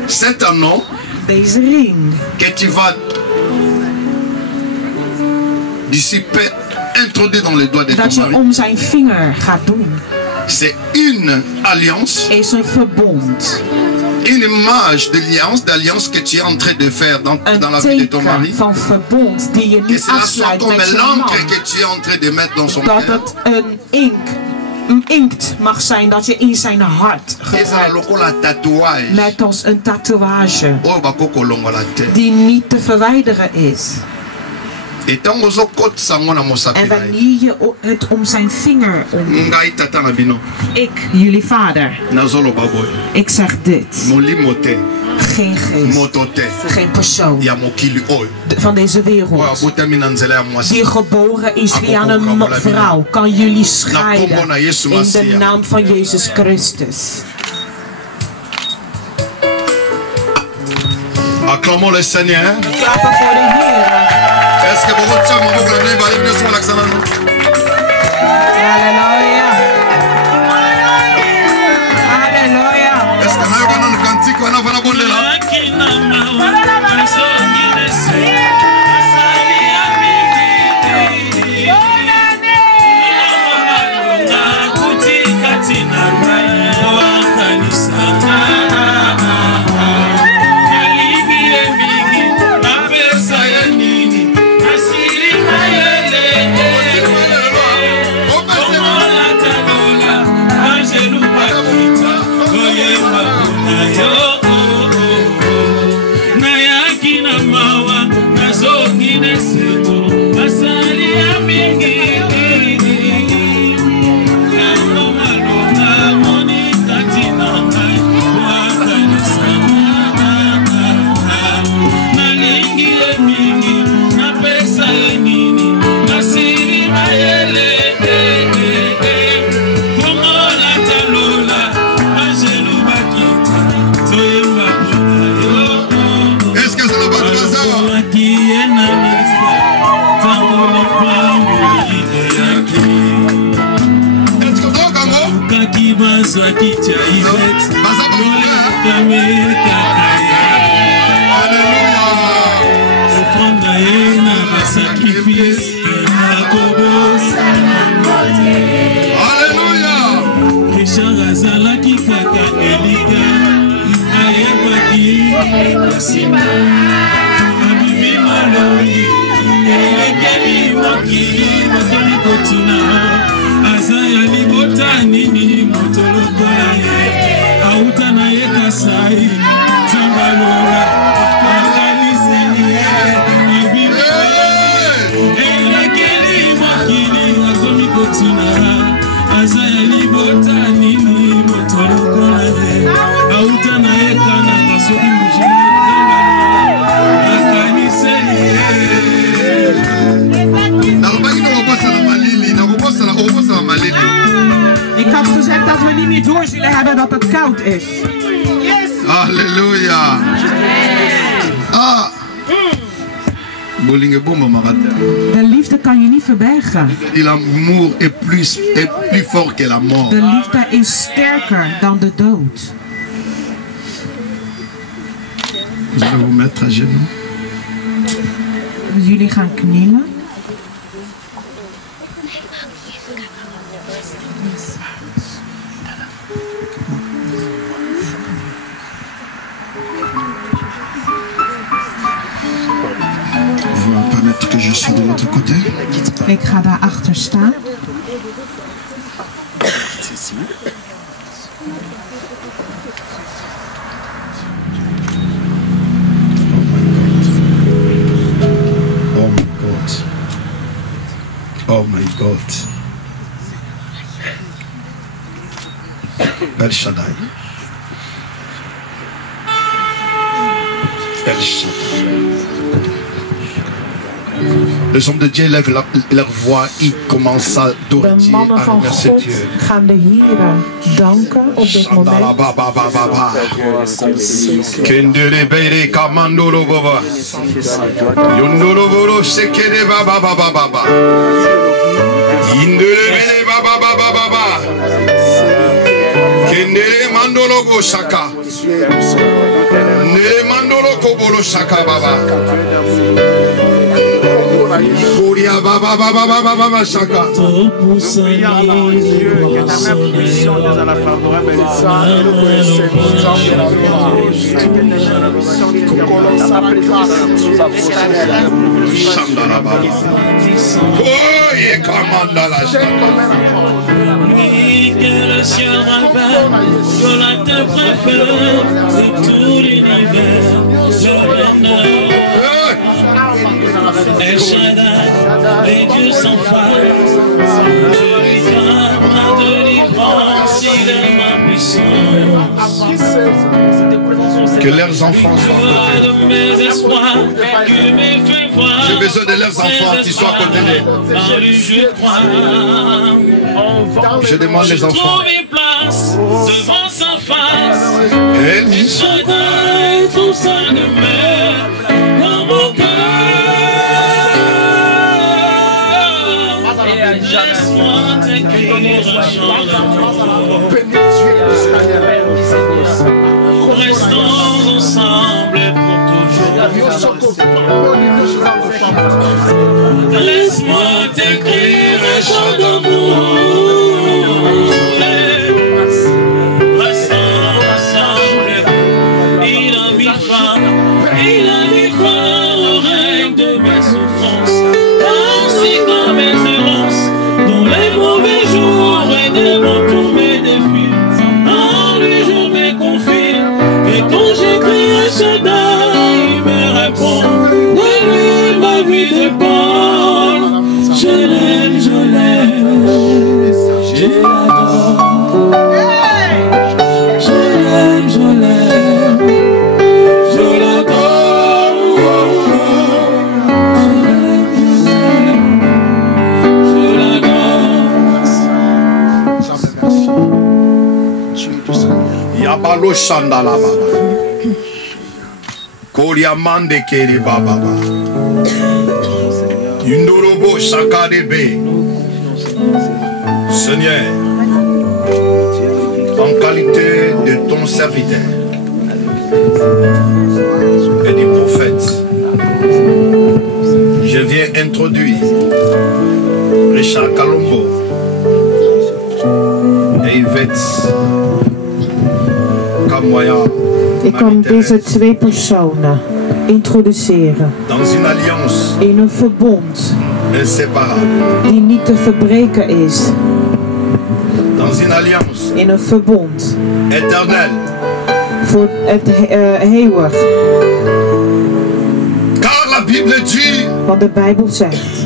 C'est un nom deze ring que tu vas d'ici introduire dans les doigts de dat ton je mari. om zijn vinger gaat doen. C'est une alliance. Is een verbond. Une image d'alliance que tu es en train de faire dans la vie de ton mari. Van verbond die je Que niet cela soit afsluit comme met je l'encre man. que tu es en train de mettre dans son Dat cœur. het een inkt mag zijn dat je in zijn hart gebruikt. Net als een tatoeage die niet te verwijderen is. En wanneer je het om zijn vinger omdoet. Ik, jullie vader. Ik zeg dit. Geen geest, geen persoon van deze wereld die geboren is via een vrouw kan jullie scheiden in de naam van Jezus Christus. Acclamons le Seigneur. Klappen voor de Heer. Est-ce que beaucoup de gens m'ont donné par une sur l'accent? Halleluja. Halleluja. Est-ce que nous avons un cantique ou un bon là? Dat we niet meer door zullen hebben dat het koud is. Alléluia. Ah. De liefde kan je niet verbergen. L'amour est plus fort que la mort. De liefde is sterker dan de dood. Vous allez vous mettre à genoux. Jullie gaan knielen. Que je sois de l'autre côté. Ik ga daar achter staan. Oh my God. Oh my God. El Shaddai. El Shaddai. Les hommes de Dieu lèvent leur voix, ils commencent à adorer Dieu, à remercier Dieu. Gaan de Heere danken op dit moment. Kendere bere kamandoro baba. Yondoro boro sekere baba baba baba. Indere bere baba baba baba. Kendere mandolo go shaka. Nere mandolo kobolo shaka baba. Gloria baba baba baba baba shaka. Nous prions Dieu que ta main puissante nous en a favorable et que le ciel rappelle que la terre préfère de tout l'univers, El Shaddai, les dieux sans faille, je lui donne ma délivrance, il est ma puissance. Que leurs enfants soient j'ai besoin de leurs enfants qui soient à côté d'eux. Je demande les enfants. Devant sa face, El Shaddai, tout ça de mer dans mon cœur. Laisse-moi t'écrire un chant d'amour. Restons ensemble pour toujours. Laisse-moi t'écrire un chant d'amour. Il a mis fin au règne de mes souffrances, ainsi qu'à mes errances, dans les mauvais jours et devant tous mes défis. En lui je me confie, et quand j'écris à Shaddai, il me répond. De lui ma vie dépend. Je l'aime, je l'aime, je l'adore. Je l'aime, je l'aime. Yabalo Shandala Baba. Koriamande Keri Baba. Yundorobo Shakarebe. Seigneur, en qualité de ton serviteur et du prophète, je viens introduire Richard Kalombo et Yvette Kamoya. Ik kan deze twee personen introduceren in een verbond die niet te verbreken is. In een verbond voor het eeuwig. Want de Bijbel zegt: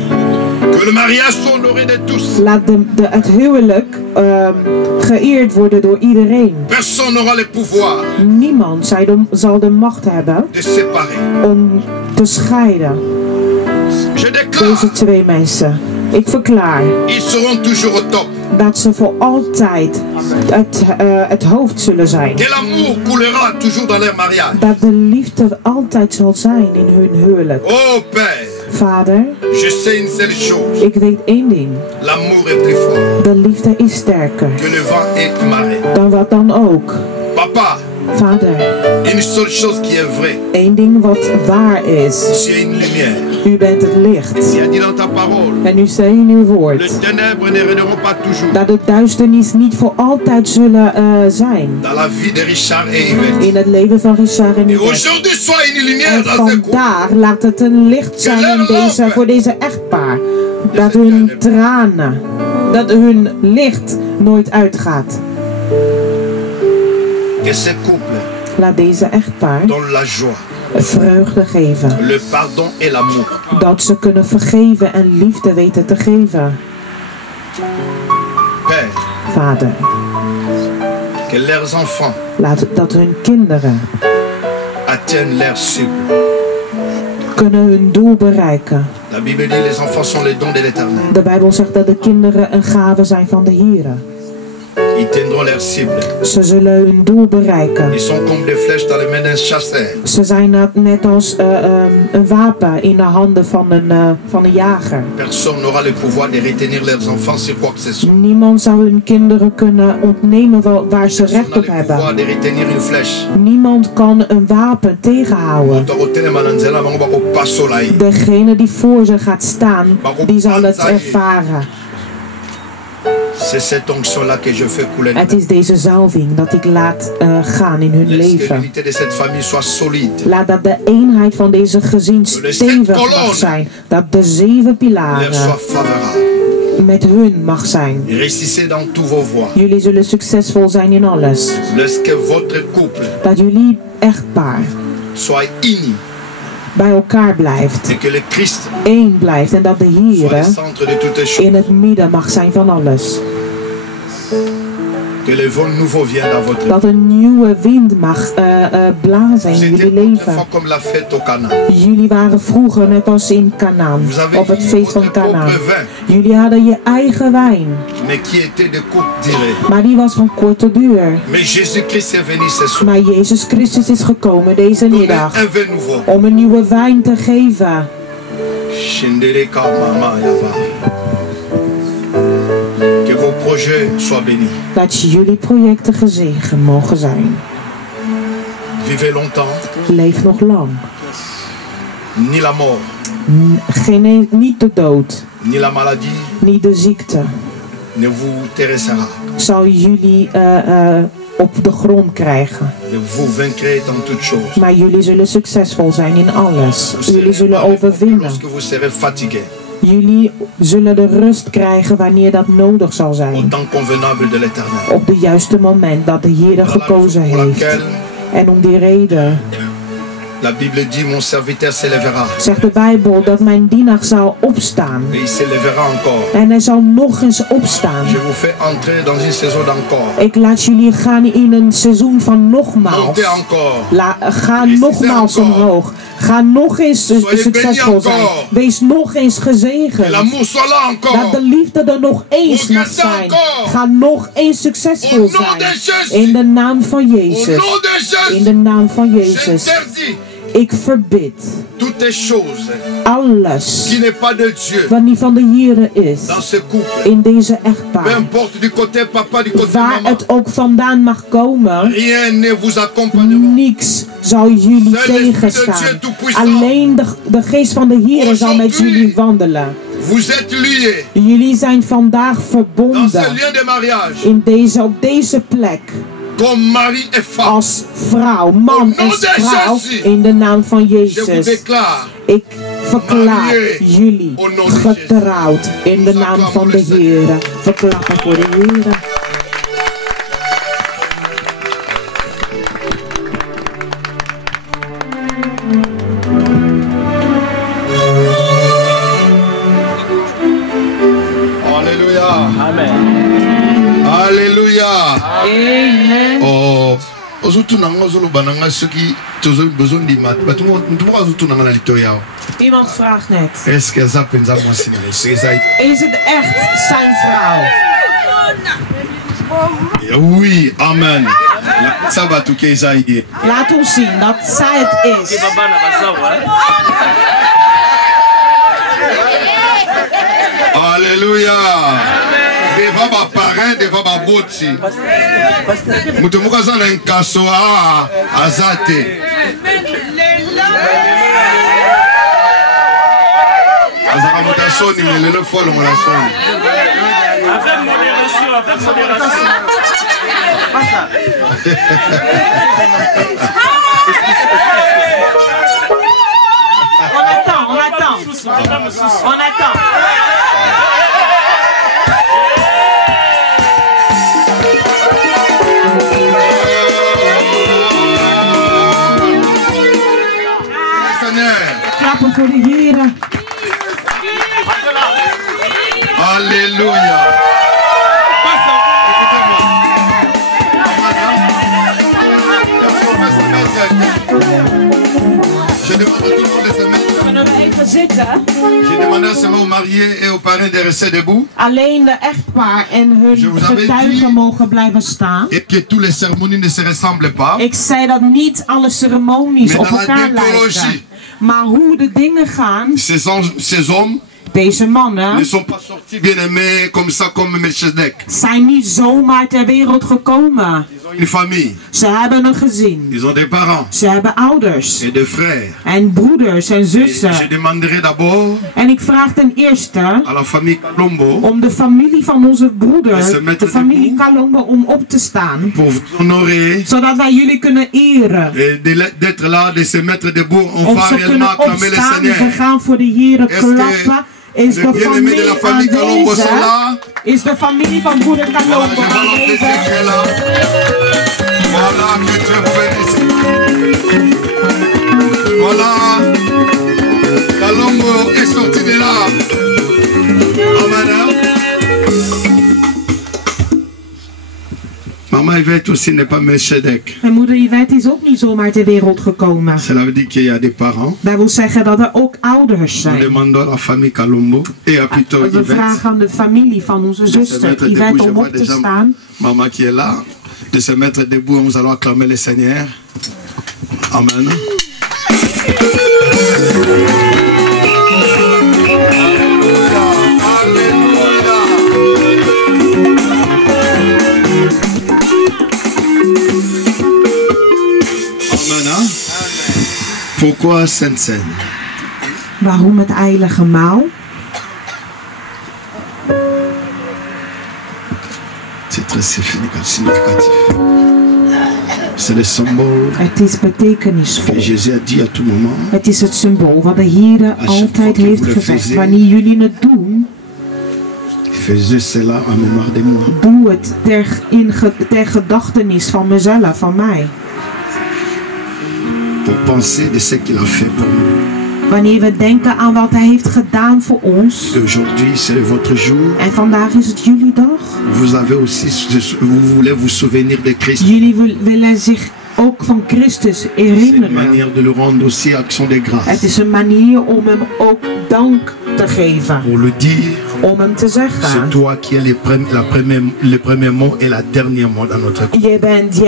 laat het huwelijk geëerd worden door iedereen. Niemand zal de macht hebben om te scheiden deze twee mensen. Ik verklaar. Ils seront toujours au top. Dat ze voor altijd het hoofd zullen zijn. Que l'amour coulera toujours dans leur mariage. Dat de liefde altijd zal zijn in hun huwelijk. Oh Père. Vader, je sais une seule chose. Ik weet één ding. L'amour est plus fort. De liefde is sterker. Que le vent et marée. Dan wat dan ook. Papa. Vader. Une seule chose qui est vraie. Eén ding wat waar is. Tu es une lumière. U bent het licht. Et tu as dit dans ta parole. En u zei in uw woord. Les ténèbres ne régneront pas toujours. Dat de duisternis niet voor altijd zullen zijn. Dans la vie de Richard et Yvette. In het leven van Richard en Yvette. Yvette. Aujourd'hui sois une lumière en dans ce couple. vandaag laat het een licht zijn voor deze echtpaar. Dat hun tranen, dat hun licht nooit uitgaat. Que ce couple. Laat deze echtpaar la joie, vreugde geven. Le pardon et l'amour. Dat ze kunnen vergeven en liefde weten te geven. Père, Vader, que leurs enfants laat dat hun kinderen atteignent leur cible. Kunnen hun doel bereiken. La Bible dit les enfants sont les dons de l'Éternel. De Bijbel zegt dat de kinderen een gave zijn van de Here. Ils tiendront leur cible. Ze zullen hun doel bereiken. Ils sont comme des flèches dans les mains d'un chasseur. Ze zijn net als een wapen in de handen van een jager. Personne n'aura le pouvoir de retenir leurs enfants sur quoi que ce soit. Niemand zou hun kinderen kunnen ontnemen waar ze recht op hebben. De retenir une flèche. Niemand kan een wapen tegenhouden. Degene die voor ze gaat staan, die zal het ervaren. Het is deze zalving dat ik laat gaan in hun leven. Laat dat de eenheid van deze gezin stevig mag zijn. Dat de 7 pilaren met hun mag zijn. Jullie zullen succesvol zijn in alles. Dat jullie echtpaar bij elkaar blijft. Eén blijft en dat de Heer in het midden mag zijn van alles. Dat een nieuwe wind mag blazen in jullie leven. Jullie waren vroeger net als in Canaan, op het feest van Canaan. Jullie hadden je eigen wijn. Maar die was van korte duur. Maar Jezus Christus is gekomen deze middag om een nieuwe wijn te geven. Que vos projets soient bénis. Dat jullie projecten gezegend mogen zijn. Vivez longtemps. Leef nog lang. Ni la mort. Niet de dood. Ni la maladie. Niet de ziekte. Ne vous terrassera. Zal jullie op de grond krijgen. Vous vaincrez dans toutes choses. Maar jullie zullen succesvol zijn in alles. Jullie zullen overwinnen. Lorsque vous serez fatigué. Jullie zullen de rust krijgen wanneer dat nodig zal zijn. Op de juiste moment dat de Heer gekozen heeft. En om die reden La Bible dit, mon serviteur s'élèvera. Zegt de Bijbel dat mijn dienaar zal opstaan. Et il s'élèvera encore. En hij zal nog eens opstaan. Je vous fais entrer dans une saison d'encore. Ik laat jullie gaan in een seizoen van nogmaals. Montez encore. Ga nogmaals omhoog. Ga nog eens succesvol zijn. Wees nog eens gezegend. Dat de liefde er nog eens mag zijn. Ga nog eens succesvol zijn. In de naam van Jezus. In de naam van Jezus. Ik verbid alles wat niet van de Heere is in deze echtpaar. Waar het ook vandaan mag komen, niks zal jullie tegenstaan. Alleen de geest van de Heere zal met jullie wandelen. Jullie zijn vandaag verbonden op deze plek. Als vrouw, man en vrouw in de naam van Jezus. Ik verklaar jullie getrouwd in de naam van de Heer. Verklappen voor de Heer. Alléluia. Amen. Oh, Iemand vraagt net. Is het echt zijn vrouw? Oui, amen. Laat ons zien dat zij het is. Alléluia. Devant ma parrain, devant ma boti. Mutemuka zana nkaso azate. Azaka mutasoni melele folo mulasoni. Avec modération, avec modération. On attend. Klappen voor de heren. Alléluia. Je demande à tout le monde de se mettre. Kunnen we even zitten? Je demande seulement aux mariés et aux parrains de rester debout. Alleen de echtpaar en hun getuigen mogen blijven staan. Et que tous les cérémonies ne se ressemblent pas. Ik zei dat niet alle ceremonies op elkaar lijken. Maar hoe de dingen gaan. Ces hommes. Deze mannen ne sont pas sortis bien-aimés comme ça comme Melchizedek. Zijn niet zomaar ter wereld gekomen. Ils ont une famille. Ze hebben een gezin. Ils ont des parents. Ze hebben ouders. Et des frères. En broeders en zussen. Je demanderai d'abord. En ik vraag ten eerste à la famille Kalombo. Om de familie van onze broeder, de familie Kalombo, om op te staan. Pour vous honorer. Zodat wij jullie kunnen eren. Et d'être là, de se mettre debout. On va réellement acclamer le Seigneur. We gaan voor de Heer klappen. Is de familie aanwezig? Is de familie van broeder Kalombo aanwezig? Voilà, que Dieu vous bénisse. Voilà, Kalombo est sorti de là. Amen. Maman Yvette aussi n'est pas Melchizedek. En moeder Yvette is ook niet zomaar ter wereld gekomen. Cela veut dire qu'il y a des parents. Dat wil zeggen dat er ook ouders zijn. Nous demandons à la famille Kalombo et à plutôt Yvette. We vragen aan de familie van onze zuster Yvette om op te staan. Maman qui est là, de se mettre debout, nous allons acclamer le Seigneur. Amen. Pourquoi Sainte Seine? Waarom het heilige maal? C'est très significatif. C'est le symbole. Het is betekenisvol. Que Jésus a dit à tout moment. Het is het symbool wat de Heer altijd heeft gezegd. Wanneer jullie het doen, faisez cela en mémoire de moi. Doe het ter gedachtenis van mezelf, van mij. Pour penser de ce qu'il a fait pour nous. Wanneer we denken aan wat hij heeft gedaan voor ons. Aujourd'hui c'est votre jour. En vandaag is het jullie dag. Vous voulez vous souvenir de Christ. Jullie willen zich ook van Christus herinneren. C'est une manière de le rendre aussi action de grâce. Het is een manier om hem ook dank te geven. Pour le dire. Om hem te zeggen. C'est toi qui es le premier mot et la dernière mot dans notre vie. Je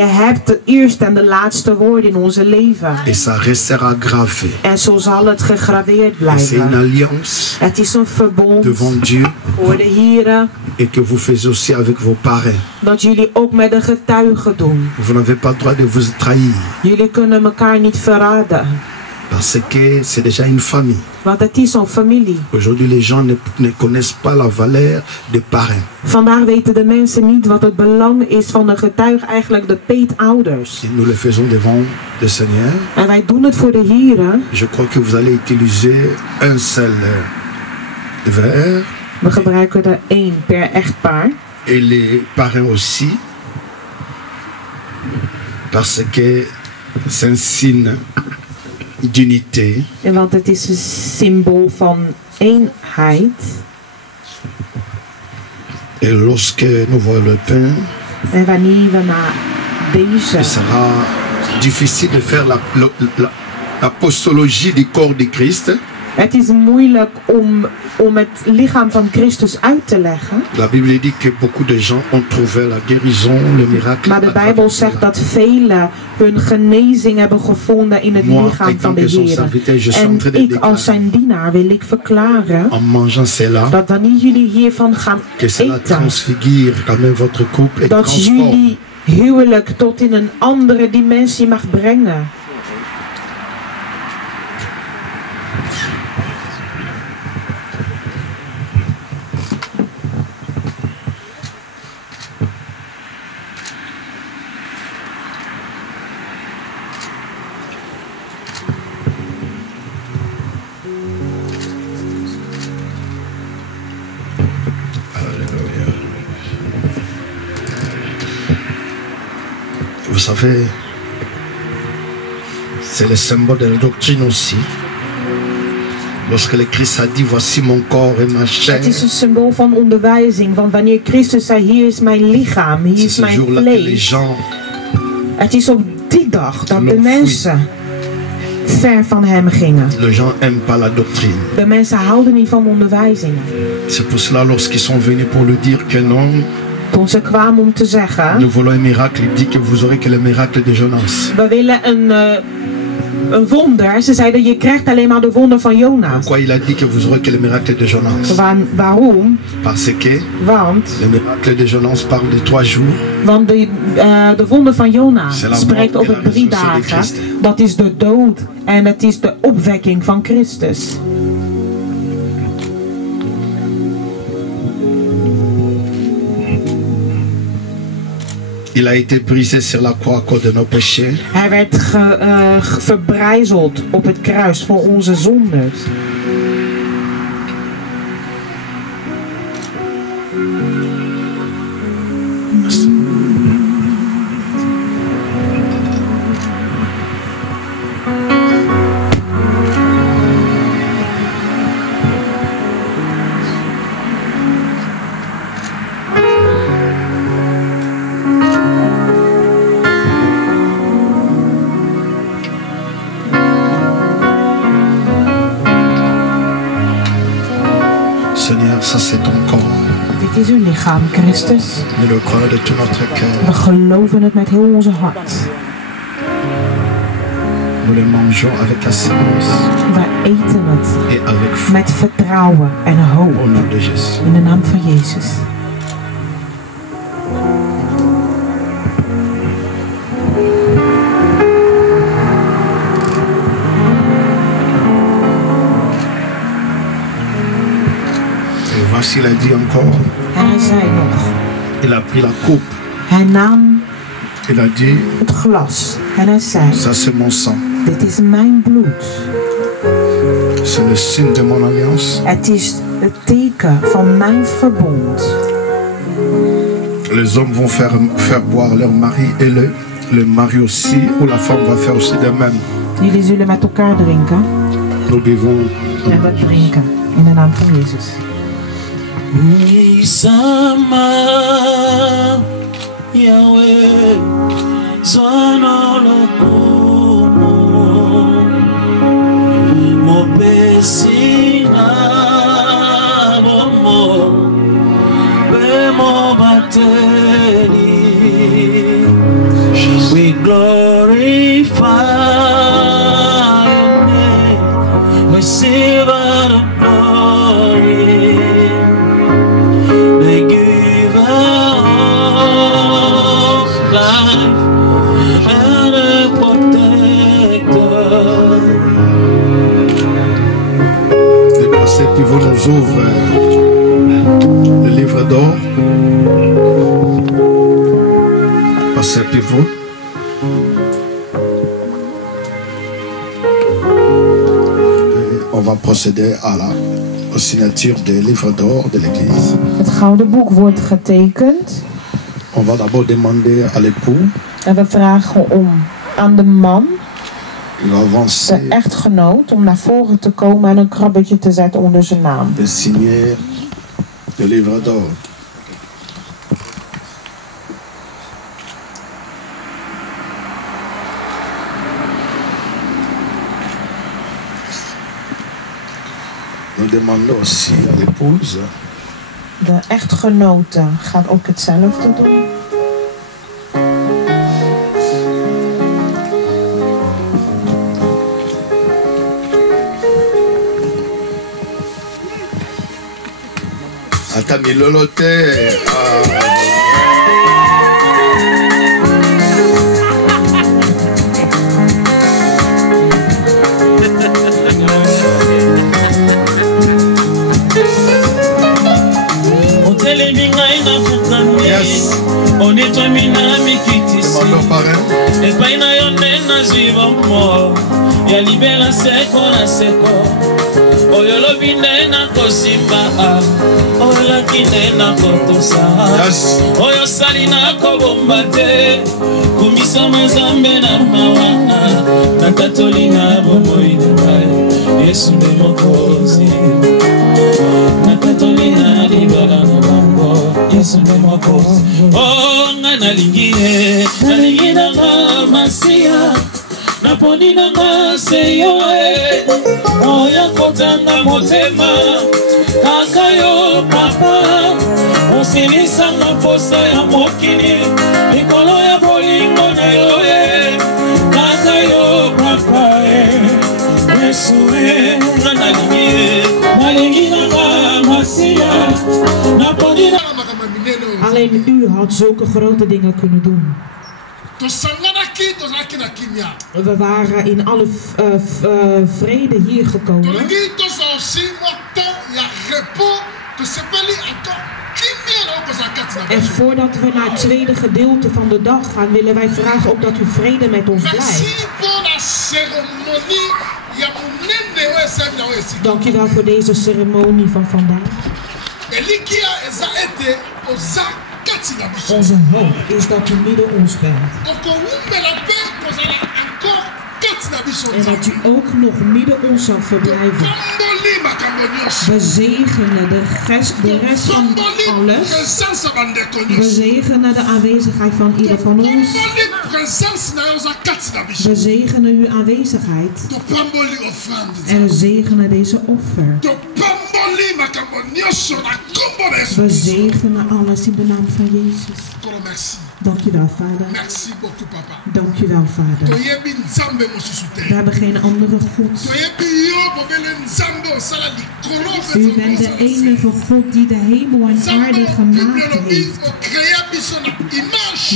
hebt de eerste en de laatste woord in onze leven. Et ça restera gravé. En zo zal het gegraveerd blijven. C'est une alliance. Het is een verbond. Devant Dieu. Voor de Heere. Et que vous faites aussi avec vos parents. Dat jullie ook met de getuigen doen. Vous n'avez pas le droit de vous trahir. Jullie kunnen elkaar niet verraden. Parce que c'est déjà une famille. Want het is een familie. Aujourd'hui, les gens ne connaissent pas la valeur de parrain. Vandaag weten de mensen niet wat het belang is van de getuige, eigenlijk de peetouders. Nous le faisons devant le Seigneur. En wij doen het voor de Heere. Je crois que vous allez utiliser un seul verre. We gebruiken er één per echtpaar. Et les parrains aussi. Parce que c'est un signe d'unité. En want het is een symbool van eenheid. Et lorsque nous voyons le pain, en wanneer we naar deze. Il sera difficile de faire la postologie du corps de Christ. Het is moeilijk om het lichaam van Christus uit te leggen. La Bible dit que beaucoup de gens ont trouvé la guérison, le miracle. Maar de Bijbel zegt dat velen hun genezing hebben gevonden in het lichaam van de Heer. En ik als zijn dienaar wil ik verklaren dat wanneer jullie hiervan gaan eten, dat jullie huwelijk tot in een andere dimensie mag brengen. Vous savez, c'est le symbole de la doctrine aussi. Lorsque le Christ a dit, voici mon corps et ma chair. Het is een symbool van onderwijzing. Want wanneer Christus zei, hier is mijn lichaam, hier is mijn vlees. Het is op die dag dat de mensen ver van hem gingen. Les gens n'aiment pas la doctrine. De mensen houden niet van onderwijzingen. C'est pour cela lorsqu'ils sont venus pour le dire que non. Toen ze kwamen om te zeggen, nous voulons un miracle, il dit que vous aurez que le miracle de Jonas. We willen een wonder. Ze zeiden, je krijgt alleen maar de wonder van Jonas. Pourquoi il a dit que vous aurez que le miracle de Jonas? Waarom? Parce que want le miracle de Jonas parle de 3 jours. Want de wonder van Jonas spreekt over 3 dagen. Dat is de dood en het is de opwekking van Christus. Il a été brisé sur la croix à cause de nos péchés. Hij werd verbrijzeld op het kruis voor onze zondes. Dit is uw lichaam, Christus. We geloven het met heel onze hart. We eten het met vertrouwen en hoop. In de naam van Jezus. Il a dit encore. En hij zei nog. Il a pris la coupe. Hij nam il a dit, het glas en hij zei. Ça c'est mon sang. Dit is mijn bloed. C'est le signe de mon alliance. Het is het teken van mijn verbond. Les hommes vont faire boire leur mari et le mari aussi, ou la femme va faire aussi de même. Jullie zullen met elkaar drinken. Nous buvons. En we drinken in de naam van Jezus. Nisama Yahweh Zwanolokumu Mopesina Bomo Bemo Bateri. We glorify your name. We sing the glory. Puis vous nous ouvre le livre d'or. Pasteur Pivot. On va procéder à la signature des livres d'or de l'église. Het gouden boek wordt getekend. On va d'abord demander à l'époux. En we vragen aan de man, de echtgenoot, om naar voren te komen en een krabbetje te zetten onder zijn naam. De signer le livre d'or. demandons aussi à l'épouse. De echtgenote gaat ook hetzelfde doen. Ata milolo te. On est toi minami kitisi et paina yonena zivamo ya libela seko na seko oyolo binena kosimba oyola kinena kotosa oyo salina kobomba te kumisa mazambe na mawana na katolina bomoina Yesu nde mokozi na katolina libala na bango Yesu nde mokozi oh nga nalingi nanga masia naponi nanga seyo oya kotanga motema kaka yo papa osilisanga posa ya mokili likolo ya bolingo na yo kaka yo papa Yesu nga nalingi nanga masia naponi nanga. Alleen u had zulke grote dingen kunnen doen. We waren in alle vrede hier gekomen. En voordat we naar het tweede gedeelte van de dag gaan, willen wij vragen ook dat u vrede met ons blijft. Dank u wel voor deze ceremonie van vandaag. Onze hoop is dat u midden ons bent. En dat u ook nog midden ons zal verblijven. We zegenen de rest van alles. We zegenen de aanwezigheid van ieder van ons. We zegenen uw aanwezigheid. En we zegenen deze offer. We zegenen alles in de naam van Jezus. Dank u wel, Vader. Dank u wel, Vader. We hebben geen andere God. U bent de enige God die de hemel en aarde gemaakt heeft.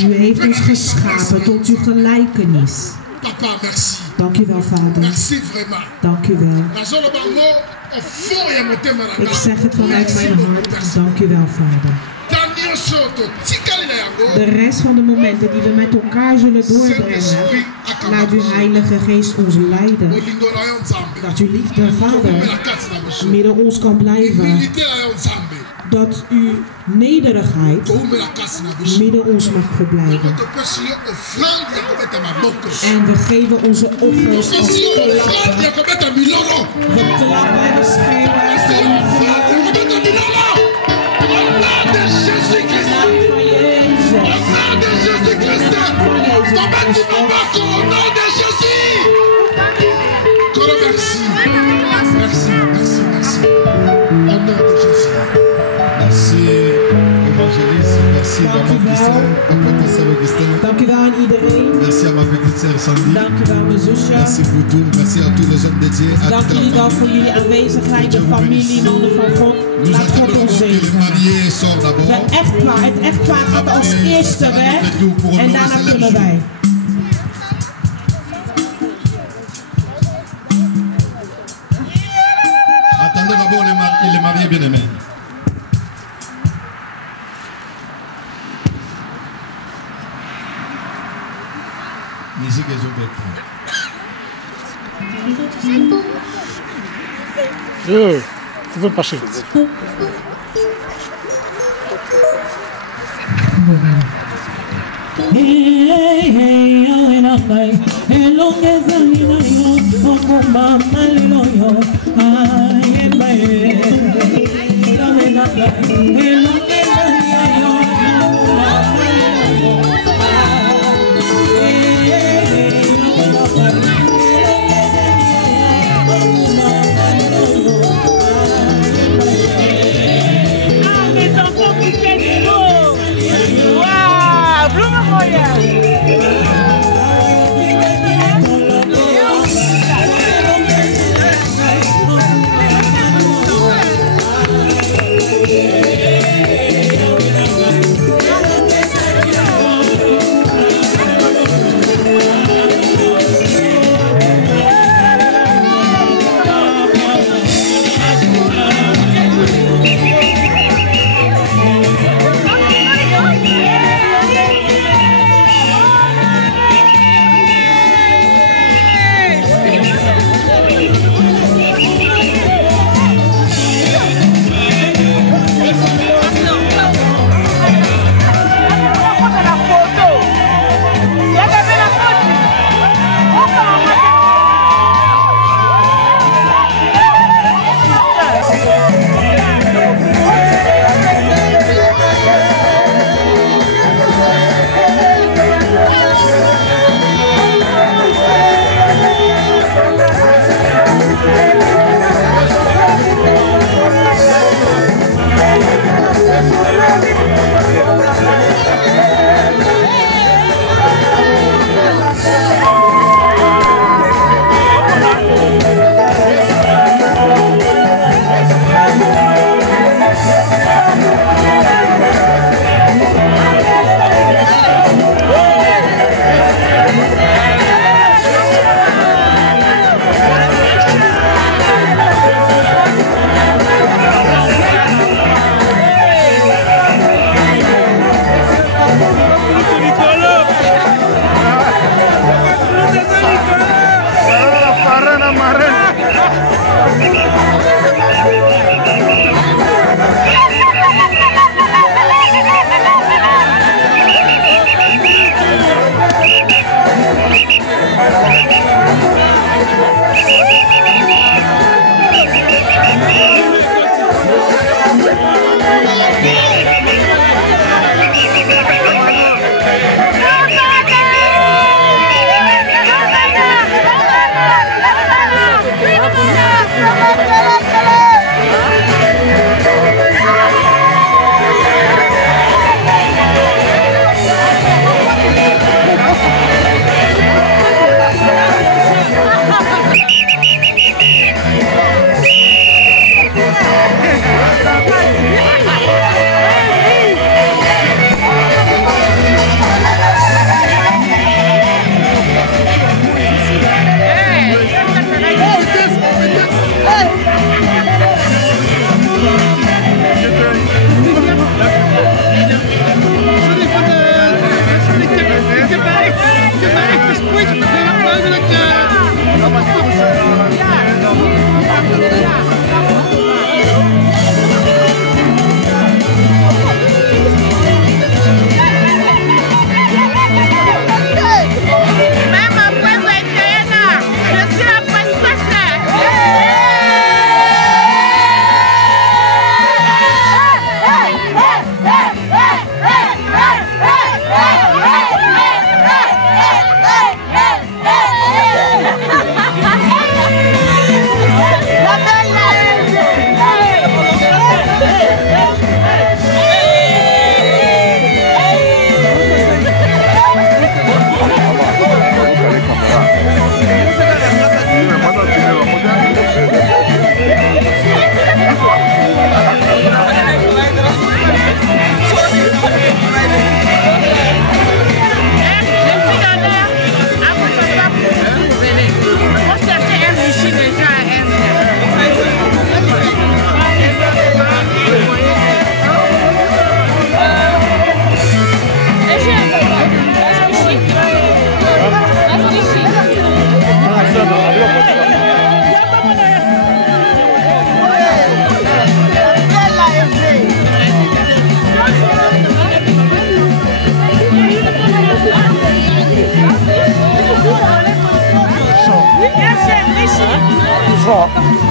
U heeft ons geschapen tot uw gelijkenis. Dank u wel, Vader. Dank u wel. Ik zeg het vanuit mijn hart. Dank u wel, Vader. De rest van de momenten die we met elkaar zullen doorbrengen, laat uw Heilige Geest ons leiden. Dat uw liefde, Vader, midden ons kan blijven. Dat uw nederigheid midden ons mag verblijven. En we geven onze offers als klappen. We klappen en we schreeuwen. Dank u wel aan iedereen. Merci à ma petite sœur Sandy. Dank u wel mijn zusje. Merci pour tout. Merci à tous les hommes de Dieu. Dank jullie wel voor jullie aanwezigheid, de familie, mannen van God. Laat God ons zegenen. Het echtpaar gaat als eerste weg en daarna kunnen wij. Attendez d'abord les mariés bien-aimés. Musique est ouverte. Tu peux passer.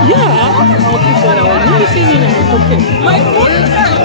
Ja. Moet je zien. Oké.